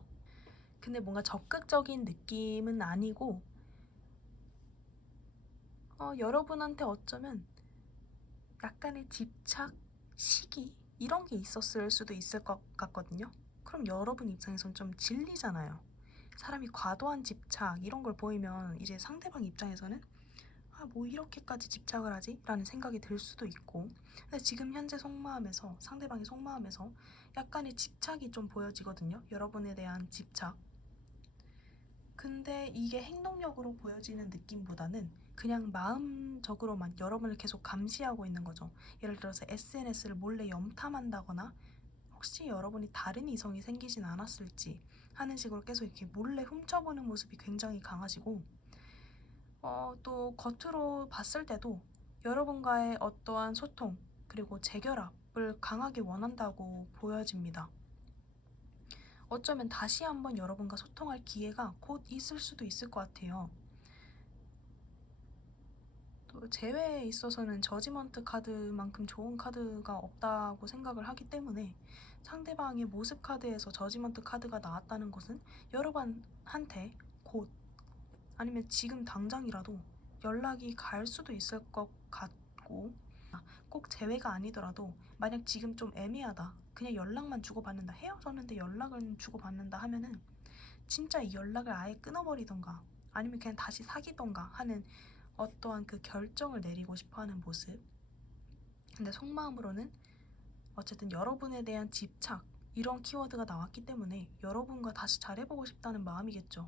근데 뭔가 적극적인 느낌은 아니고 여러분한테 어쩌면 약간의 집착, 시기 이런 게 있었을 수도 있을 것 같거든요. 그럼 여러분 입장에선 좀 질리잖아요. 사람이 과도한 집착 이런 걸 보이면 이제 상대방 입장에서는 뭐 이렇게까지 집착을 하지? 라는 생각이 들 수도 있고 근데 지금 현재 속마음에서 상대방의 속마음에서 약간의 집착이 좀 보여지거든요. 여러분에 대한 집착. 근데 이게 행동력으로 보여지는 느낌보다는 그냥 마음적으로만 여러분을 계속 감시하고 있는 거죠. 예를 들어서 SNS를 몰래 염탐한다거나 혹시 여러분이 다른 이성이 생기진 않았을지 하는 식으로 계속 이렇게 몰래 훔쳐보는 모습이 굉장히 강하시고 또 겉으로 봤을 때도 여러분과의 어떠한 소통 그리고 재결합을 강하게 원한다고 보여집니다. 어쩌면 다시 한번 여러분과 소통할 기회가 곧 있을 수도 있을 것 같아요. 또 재회에 있어서는 저지먼트 카드만큼 좋은 카드가 없다고 생각을 하기 때문에 상대방의 모습 카드에서 저지먼트 카드가 나왔다는 것은 여러분한테 곧 아니면 지금 당장이라도 연락이 갈 수도 있을 것 같고, 꼭 재회가 아니더라도 만약 지금 좀 애매하다, 그냥 연락만 주고받는다, 헤어졌는데 연락을 주고받는다 하면은 진짜 이 연락을 아예 끊어버리던가 아니면 그냥 다시 사귀던가 하는 어떠한 그 결정을 내리고 싶어하는 모습. 근데 속마음으로는 어쨌든 여러분에 대한 집착, 이런 키워드가 나왔기 때문에 여러분과 다시 잘해보고 싶다는 마음이겠죠.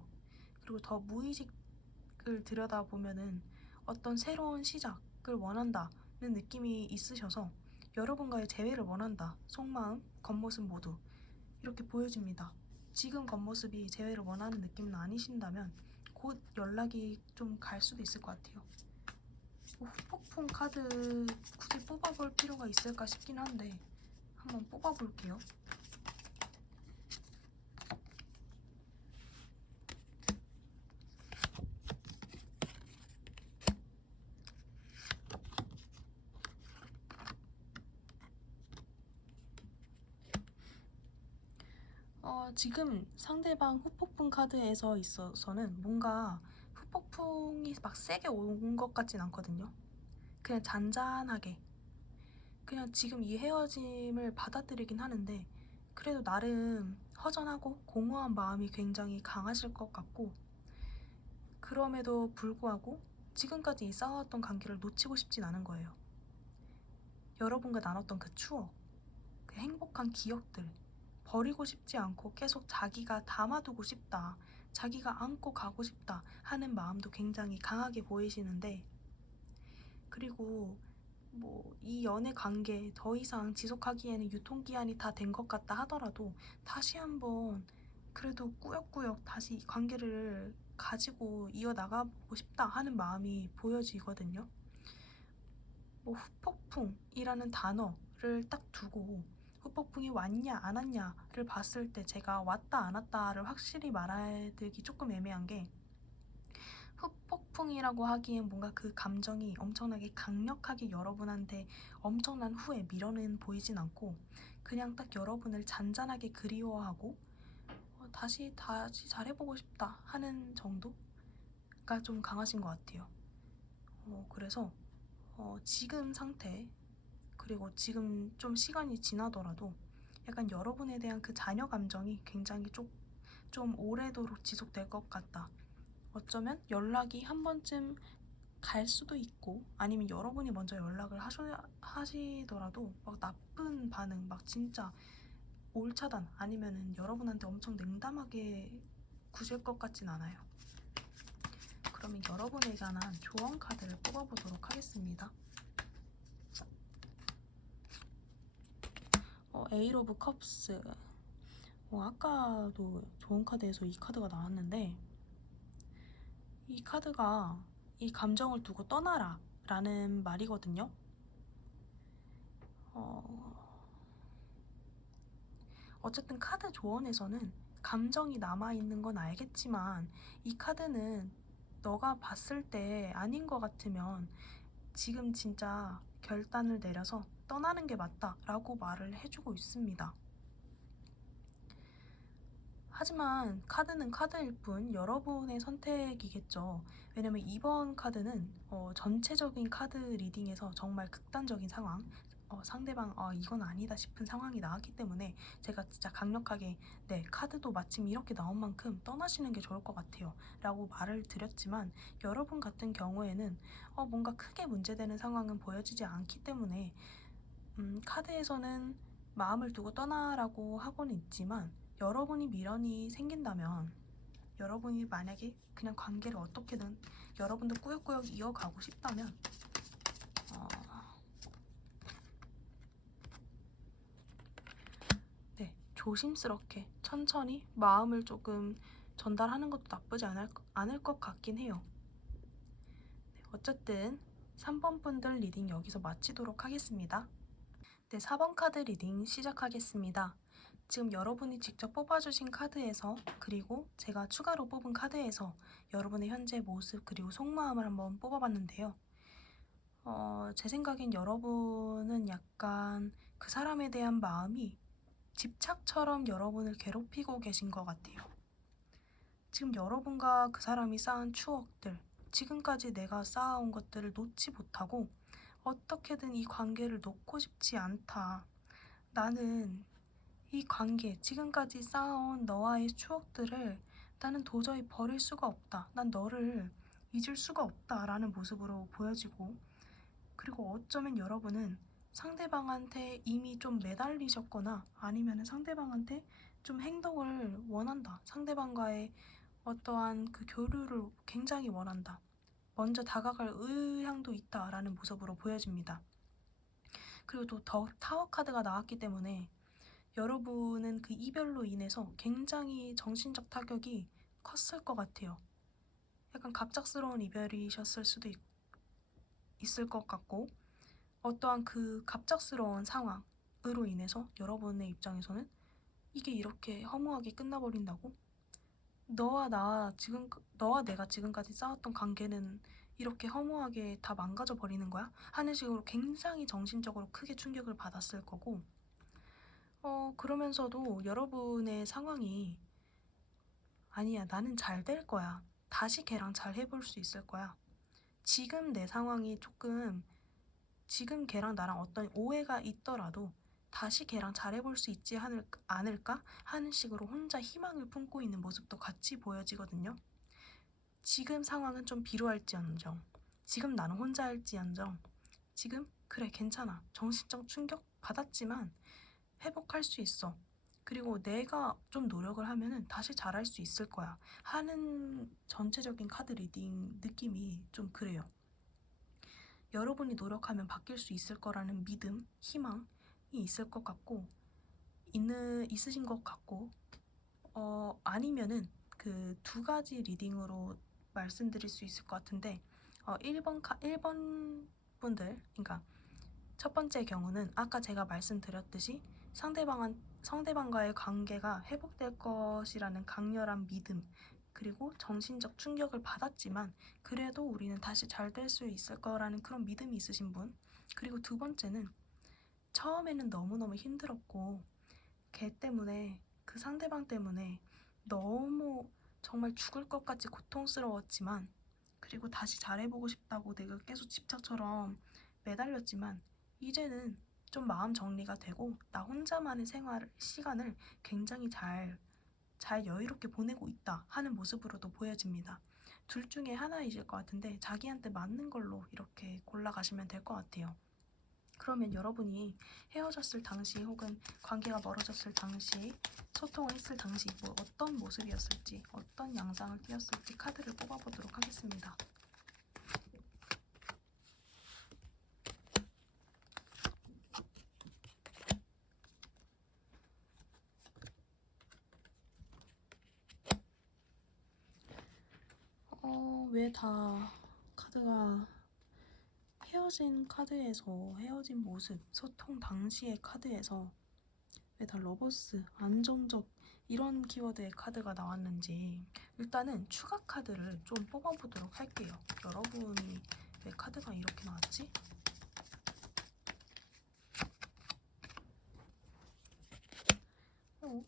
그리고 더 무의식을 들여다보면은 어떤 새로운 시작을 원한다는 느낌이 있으셔서 여러분과의 재회를 원한다, 속마음, 겉모습 모두 이렇게 보여집니다. 지금 겉모습이 재회를 원하는 느낌은 아니신다면 곧 연락이 좀 갈 수도 있을 것 같아요. 후폭풍 카드 굳이 뽑아볼 필요가 있을까 싶긴 한데 한번 뽑아볼게요. 지금 상대방 후폭풍 카드에서 있어서는 뭔가 후폭풍이 막 세게 온 것 같진 않거든요. 그냥 잔잔하게 그냥 지금 이 헤어짐을 받아들이긴 하는데 그래도 나름 허전하고 공허한 마음이 굉장히 강하실 것 같고, 그럼에도 불구하고 지금까지 이 쌓아왔던 관계를 놓치고 싶진 않은 거예요. 여러분과 나눴던 그 추억, 그 행복한 기억들 버리고 싶지 않고 계속 자기가 담아두고 싶다, 자기가 안고 가고 싶다 하는 마음도 굉장히 강하게 보이시는데, 그리고 뭐 이 연애 관계 더 이상 지속하기에는 유통기한이 다 된 것 같다 하더라도 다시 한번 그래도 꾸역꾸역 다시 이 관계를 가지고 이어나가보고 싶다 하는 마음이 보여지거든요. 뭐 후폭풍이라는 단어를 딱 두고 후폭풍이 왔냐 안 왔냐를 봤을 때 제가 왔다 안 왔다를 확실히 말해드리기 조금 애매한 게, 후폭풍이라고 하기엔 뭔가 그 감정이 엄청나게 강력하게 여러분한테 엄청난 후에 밀어는 보이진 않고 그냥 딱 여러분을 잔잔하게 그리워하고 다시 잘해보고 싶다 하는 정도가 좀 강하신 것 같아요. 그래서 지금 상태, 그리고 지금 좀 시간이 지나더라도 약간 여러분에 대한 그 잔여 감정이 굉장히 좀 오래도록 지속될 것 같다. 어쩌면 연락이 한 번쯤 갈 수도 있고 아니면 여러분이 먼저 연락을 하시더라도 막 나쁜 반응, 막 진짜 올차단 아니면은 여러분한테 엄청 냉담하게 구실 것 같진 않아요. 그러면 여러분에 관한 조언 카드를 뽑아보도록 하겠습니다. 에잇 오브 컵스. 아까도 조언 카드에서 이 카드가 나왔는데, 이 카드가 이 감정을 두고 떠나라 라는 말이거든요. 어쨌든 카드 조언에서는 감정이 남아있는 건 알겠지만 이 카드는 너가 봤을 때 아닌 것 같으면 지금 진짜 결단을 내려서 떠나는 게 맞다 라고 말을 해주고 있습니다. 하지만 카드는 카드일 뿐 여러분의 선택이겠죠. 왜냐면 이번 카드는 전체적인 카드 리딩에서 정말 극단적인 상황, 상대방 이건 아니다 싶은 상황이 나왔기 때문에 제가 진짜 강력하게 네, 카드도 마침 이렇게 나온 만큼 떠나시는 게 좋을 것 같아요 라고 말을 드렸지만, 여러분 같은 경우에는 뭔가 크게 문제되는 상황은 보여지지 않기 때문에 카드에서는 마음을 두고 떠나라고 하고는 있지만, 여러분이 미련이 생긴다면, 여러분이 만약에 그냥 관계를 어떻게든 여러분도 꾸역꾸역 이어가고 싶다면 네, 조심스럽게 천천히 마음을 조금 전달하는 것도 나쁘지 않을 것 같긴 해요. 네, 어쨌든 3번 분들 리딩 여기서 마치도록 하겠습니다. 네, 4번 카드 리딩 시작하겠습니다. 지금 여러분이 직접 뽑아주신 카드에서 그리고 제가 추가로 뽑은 카드에서 여러분의 현재 모습 그리고 속마음을 한번 뽑아봤는데요. 제 생각엔 여러분은 약간 그 사람에 대한 마음이 집착처럼 여러분을 괴롭히고 계신 것 같아요. 지금 여러분과 그 사람이 쌓은 추억들, 지금까지 내가 쌓아온 것들을 놓지 못하고 어떻게든 이 관계를 놓고 싶지 않다. 나는 이 관계, 지금까지 쌓아온 너와의 추억들을 나는 도저히 버릴 수가 없다. 난 너를 잊을 수가 없다. 라는 모습으로 보여지고, 그리고 어쩌면 여러분은 상대방한테 이미 좀 매달리셨거나 아니면 상대방한테 좀 행동을 원한다. 상대방과의 어떠한 그 교류를 굉장히 원한다. 먼저 다가갈 의향도 있다라는 모습으로 보여집니다. 그리고 또 더 타워 카드가 나왔기 때문에 여러분은 그 이별로 인해서 굉장히 정신적 타격이 컸을 것 같아요. 약간 갑작스러운 이별이셨을 수도 있을 것 같고, 어떠한 그 갑작스러운 상황으로 인해서 여러분의 입장에서는 이게 이렇게 허무하게 끝나버린다고? 너와 내가 지금까지 쌓았던 관계는 이렇게 허무하게 다 망가져 버리는 거야? 하는 식으로 굉장히 정신적으로 크게 충격을 받았을 거고, 그러면서도 여러분의 상황이 아니야, 나는 잘 될 거야. 다시 걔랑 잘 해볼 수 있을 거야. 지금 내 상황이 조금, 지금 걔랑 나랑 어떤 오해가 있더라도 다시 걔랑 잘 해볼 수 있지 않을까 하는 식으로 혼자 희망을 품고 있는 모습도 같이 보여지거든요. 지금 상황은 좀 비루할지언정, 지금 나는 혼자일지언정, 지금 그래 괜찮아. 정신적 충격 받았지만 회복할 수 있어. 그리고 내가 좀 노력을 하면은 다시 잘할 수 있을 거야. 하는 전체적인 카드 리딩 느낌이 좀 그래요. 여러분이 노력하면 바뀔 수 있을 거라는 믿음, 희망이 있을 것 같고, 있으신 것 같고, 아니면은 그 두 가지 리딩으로 말씀드릴 수 있을 것 같은데, 1번 분들, 그러니까 첫 번째 경우는 아까 제가 말씀드렸듯이 상대방과의 관계가 회복될 것이라는 강렬한 믿음, 그리고 정신적 충격을 받았지만 그래도 우리는 다시 잘 될 수 있을 거라는 그런 믿음이 있으신 분. 그리고 두 번째는 처음에는 너무너무 힘들었고 걔 때문에, 그 상대방 때문에 너무 정말 죽을 것 같이 고통스러웠지만, 그리고 다시 잘해보고 싶다고 내가 계속 집착처럼 매달렸지만 이제는 좀 마음 정리가 되고 나 혼자만의 시간을 굉장히 잘 여유롭게 보내고 있다 하는 모습으로도 보여집니다. 둘 중에 하나이실 것 같은데 자기한테 맞는 걸로 이렇게 골라가시면 될 것 같아요. 그러면 여러분이 헤어졌을 당시 혹은 관계가 멀어졌을 당시, 소통을 했을 당시 뭐 어떤 모습이었을지, 어떤 양상을 띄었을지 카드를 뽑아보도록 하겠습니다. 왜 다 카드가 헤어진 카드에서, 헤어진 모습, 소통 당시의 카드에서 왜 다 러버스, 안정적 이런 키워드의 카드가 나왔는지 일단은 추가 카드를 좀 뽑아보도록 할게요. 여러분이 왜 카드가 이렇게 나왔지? 어?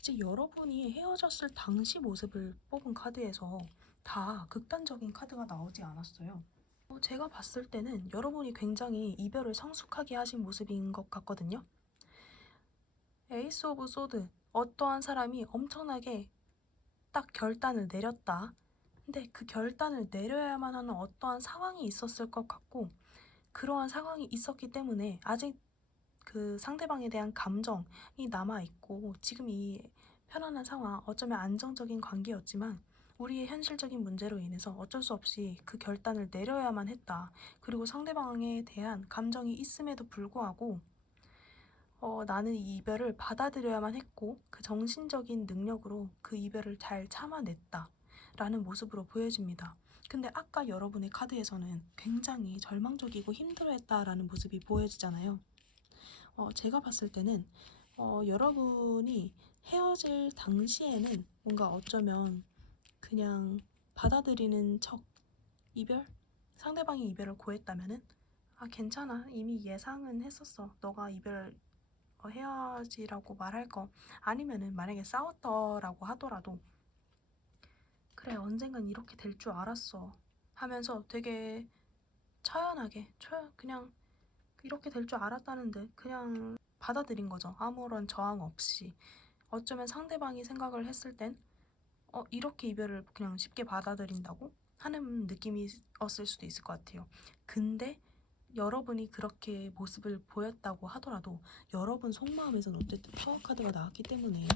이제 여러분이 헤어졌을 당시 모습을 뽑은 카드에서 다 극단적인 카드가 나오지 않았어요. 제가 봤을 때는 여러분이 굉장히 이별을 성숙하게 하신 모습인 것 같거든요. 에이스 오브 소드, 어떠한 사람이 엄청나게 딱 결단을 내렸다. 근데 그 결단을 내려야만 하는 어떠한 상황이 있었을 것 같고, 그러한 상황이 있었기 때문에 아직 그 상대방에 대한 감정이 남아있고, 지금 이 편안한 상황, 어쩌면 안정적인 관계였지만 우리의 현실적인 문제로 인해서 어쩔 수 없이 그 결단을 내려야만 했다. 그리고 상대방에 대한 감정이 있음에도 불구하고 나는 이 이별을 받아들여야만 했고 그 정신적인 능력으로 그 이별을 잘 참아냈다 라는 모습으로 보여집니다. 근데 아까 여러분의 카드에서는 굉장히 절망적이고 힘들어했다라는 모습이 보여지잖아요. 제가 봤을 때는 여러분이 헤어질 당시에는 뭔가 어쩌면 그냥 받아들이는 척 이별? 상대방이 이별을 고했다면은 아 괜찮아 이미 예상은 했었어 너가 이별 헤어지라고 말할 거 아니면은 만약에 싸웠더라고 하더라도 그래 언젠간 이렇게 될 줄 알았어 하면서 되게 처연하게 그냥 이렇게 될 줄 알았다는데 그냥 받아들인 거죠. 아무런 저항 없이. 어쩌면 상대방이 생각을 했을 땐 이렇게 이별을 그냥 쉽게 받아들인다고 하는 느낌이었을 수도 있을 것 같아요. 근데 여러분이 그렇게 모습을 보였다고 하더라도 여러분 속마음에서는 어쨌든 파워 카드가 나왔기 때문에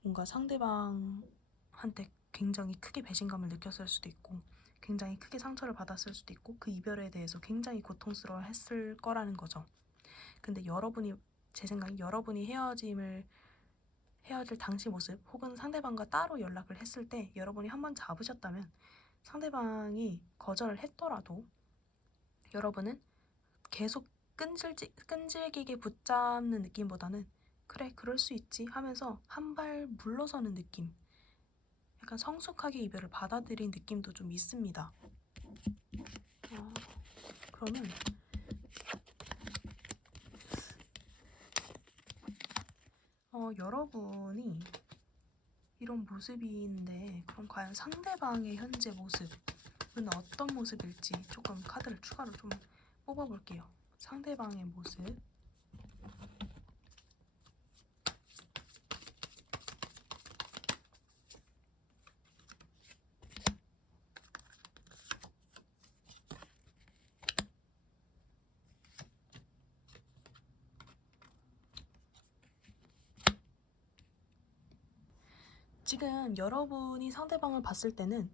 뭔가 상대방한테 굉장히 크게 배신감을 느꼈을 수도 있고 굉장히 크게 상처를 받았을 수도 있고 그 이별에 대해서 굉장히 고통스러워 했을 거라는 거죠. 근데 여러분이 제 생각에 여러분이 헤어질 당시 모습 혹은 상대방과 따로 연락을 했을 때 여러분이 한번 잡으셨다면 상대방이 거절을 했더라도 여러분은 계속 끈질기게 붙잡는 느낌보다는 그래 그럴 수 있지 하면서 한 발 물러서는 느낌 약간 성숙하게 이별을 받아들인 느낌도 좀 있습니다. 그러면 여러분이 이런 모습인데 그럼 과연 상대방의 현재 모습은 어떤 모습일지 조금 카드를 추가로 좀 뽑아볼게요. 상대방의 모습 지금 여러분이 상대방을 봤을 때는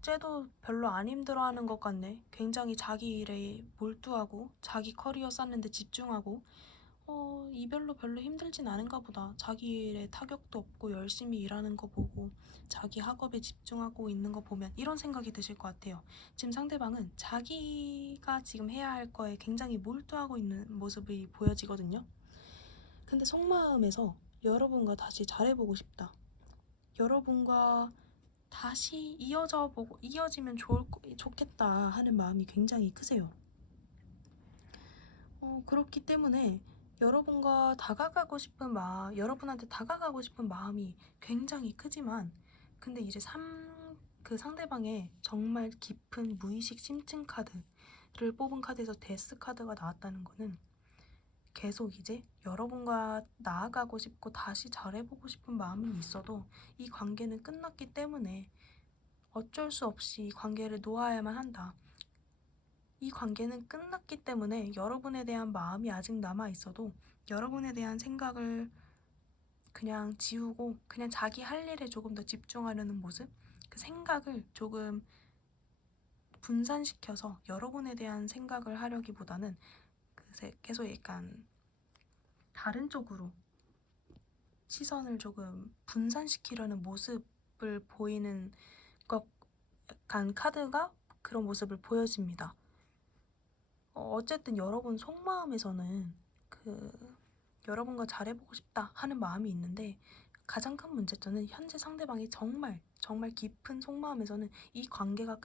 쟤도 별로 안 힘들어하는 것 같네. 굉장히 자기 일에 몰두하고 자기 커리어 쌓는데 집중하고 이별로 별로 힘들진 않은가 보다. 자기 일에 타격도 없고 열심히 일하는 거 보고 자기 학업에 집중하고 있는 거 보면 이런 생각이 드실 것 같아요. 지금 상대방은 자기가 지금 해야 할 거에 굉장히 몰두하고 있는 모습이 보여지거든요. 근데 속마음에서 여러분과 다시 잘해보고 싶다. 여러분과 다시 이어지면 좋겠다 하는 마음이 굉장히 크세요. 그렇기 때문에 여러분한테 다가가고 싶은 마음이 굉장히 크지만, 근데 이제 그 상대방의 정말 깊은 무의식 심층 카드를 뽑은 카드에서 데스 카드가 나왔다는 거는 계속 이제 여러분과 나아가고 싶고 다시 잘해보고 싶은 마음은 있어도 이 관계는 끝났기 때문에 어쩔 수 없이 이 관계를 놓아야만 한다. 이 관계는 끝났기 때문에 여러분에 대한 마음이 아직 남아있어도 여러분에 대한 생각을 그냥 지우고 그냥 자기 할 일에 조금 더 집중하려는 모습? 그 생각을 조금 분산시켜서 여러분에 대한 생각을 하려기보다는 계속 약간 다른 쪽으로 시선을 조금 분산시키려는 모습을 보이는 것, 약간 카드가 그런 모습을 보여집니다. 어쨌든 여러분 속마음에서는 여러분과 잘해보고 싶다 하는 마음이 있는데 가장 큰 문제점은 현재 상대방이 정말 정말 깊은 속마음에서는 이 관계가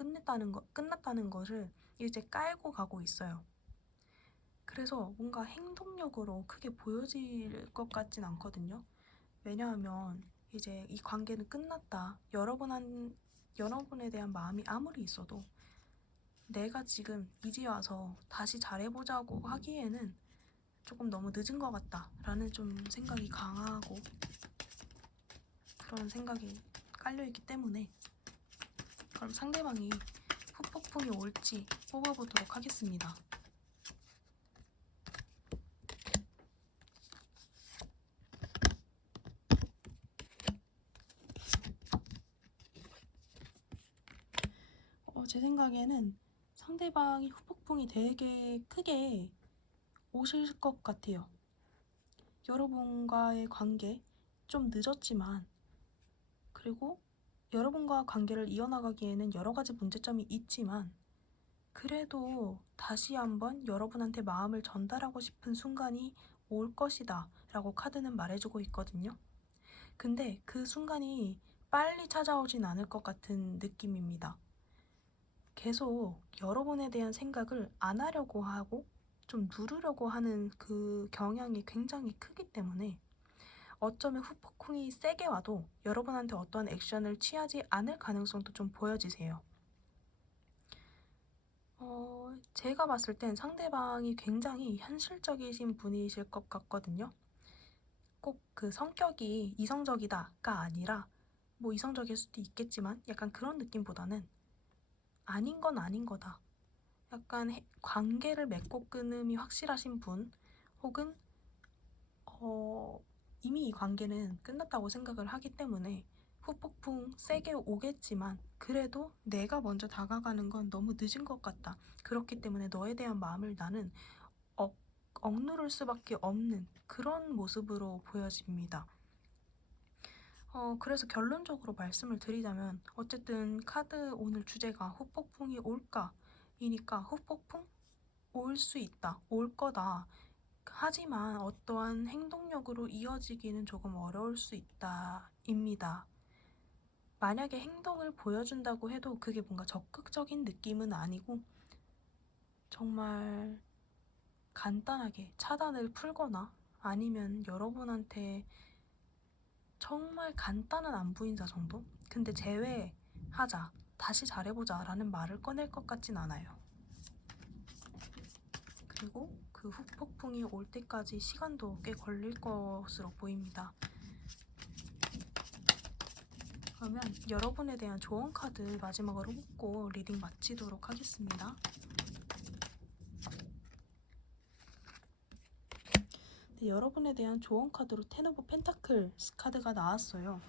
끝났다는 것을 이제 깔고 가고 있어요. 그래서 뭔가 행동력으로 크게 보여질 것 같진 않거든요. 왜냐하면 이제 이 관계는 끝났다. 여러분에 대한 마음이 아무리 있어도 내가 지금 이제 와서 다시 잘해보자고 하기에는 조금 너무 늦은 것 같다라는 좀 생각이 강하고 그런 생각이 깔려있기 때문에 그럼 상대방이 후폭풍이 올지 뽑아보도록 하겠습니다. 제 생각에는 상대방이 후폭풍이 되게 크게 오실 것 같아요. 여러분과의 관계 좀 늦었지만, 그리고 여러분과 관계를 이어나가기에는 여러 가지 문제점이 있지만, 그래도 다시 한번 여러분한테 마음을 전달하고 싶은 순간이 올 것이다 라고 카드는 말해주고 있거든요. 근데 그 순간이 빨리 찾아오진 않을 것 같은 느낌입니다. 계속 여러분에 대한 생각을 안 하려고 하고 좀 누르려고 하는 그 경향이 굉장히 크기 때문에 어쩌면 후폭풍이 세게 와도 여러분한테 어떠한 액션을 취하지 않을 가능성도 좀 보여지세요. 제가 봤을 땐 상대방이 굉장히 현실적이신 분이실 것 같거든요. 꼭 그 성격이 이성적이다가 아니라, 뭐 이성적일 수도 있겠지만 약간 그런 느낌보다는 아닌 건 아닌 거다. 약간 관계를 맺고 끊음이 확실하신 분, 혹은 이미 이 관계는 끝났다고 생각을 하기 때문에 후폭풍 세게 오겠지만 그래도 내가 먼저 다가가는 건 너무 늦은 것 같다. 그렇기 때문에 너에 대한 마음을 나는 억누를 수밖에 없는 그런 모습으로 보여집니다. 그래서 결론적으로 말씀을 드리자면, 어쨌든 카드 오늘 주제가 후폭풍이 올까? 이니까 후폭풍? 올 수 있다. 올 거다. 하지만 어떠한 행동력으로 이어지기는 조금 어려울 수 있다. 입니다. 만약에 행동을 보여준다고 해도 그게 뭔가 적극적인 느낌은 아니고 정말 간단하게 차단을 풀거나 아니면 여러분한테 정말 간단한 안부 인사 정도? 근데 제외하자, 다시 잘해보자 라는 말을 꺼낼 것 같진 않아요. 그리고 그 후폭풍이 올 때까지 시간도 꽤 걸릴 것으로 보입니다. 그러면 여러분에 대한 조언 카드 마지막으로 뽑고 리딩 마치도록 하겠습니다. 네, 여러분에 대한 조언 카드로 텐 오브 펜타클스 카드가 나왔어요.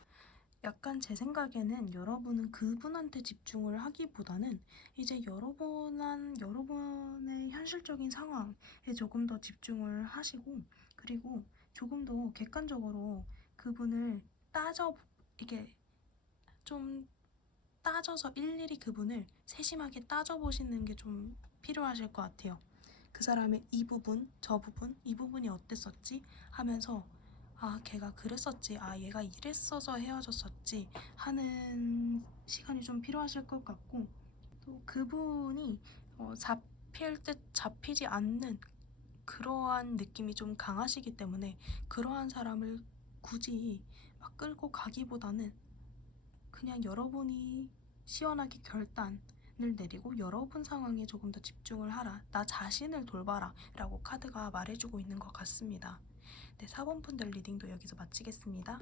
약간 제 생각에는 여러분은 그분한테 집중을 하기보다는 이제 여러분의 현실적인 상황에 조금 더 집중을 하시고, 그리고 조금 더 객관적으로 그분을 이게 좀 따져서 일일이 그분을 세심하게 따져보시는 게 좀 필요하실 것 같아요. 그 사람의 이 부분, 저 부분, 이 부분이 어땠었지? 하면서 아, 걔가 그랬었지, 아, 얘가 이랬어서 헤어졌었지 하는 시간이 좀 필요하실 것 같고, 또 그분이 잡힐 듯 잡히지 않는 그러한 느낌이 좀 강하시기 때문에 그러한 사람을 굳이 막 끌고 가기보다는 그냥 여러분이 시원하게 결단을 내리고 여러분 상황에 조금 더 집중을 하라, 나 자신을 돌봐라 라고 카드가 말해주고 있는 것 같습니다. 네, 4번 분들 리딩도 여기서 마치겠습니다.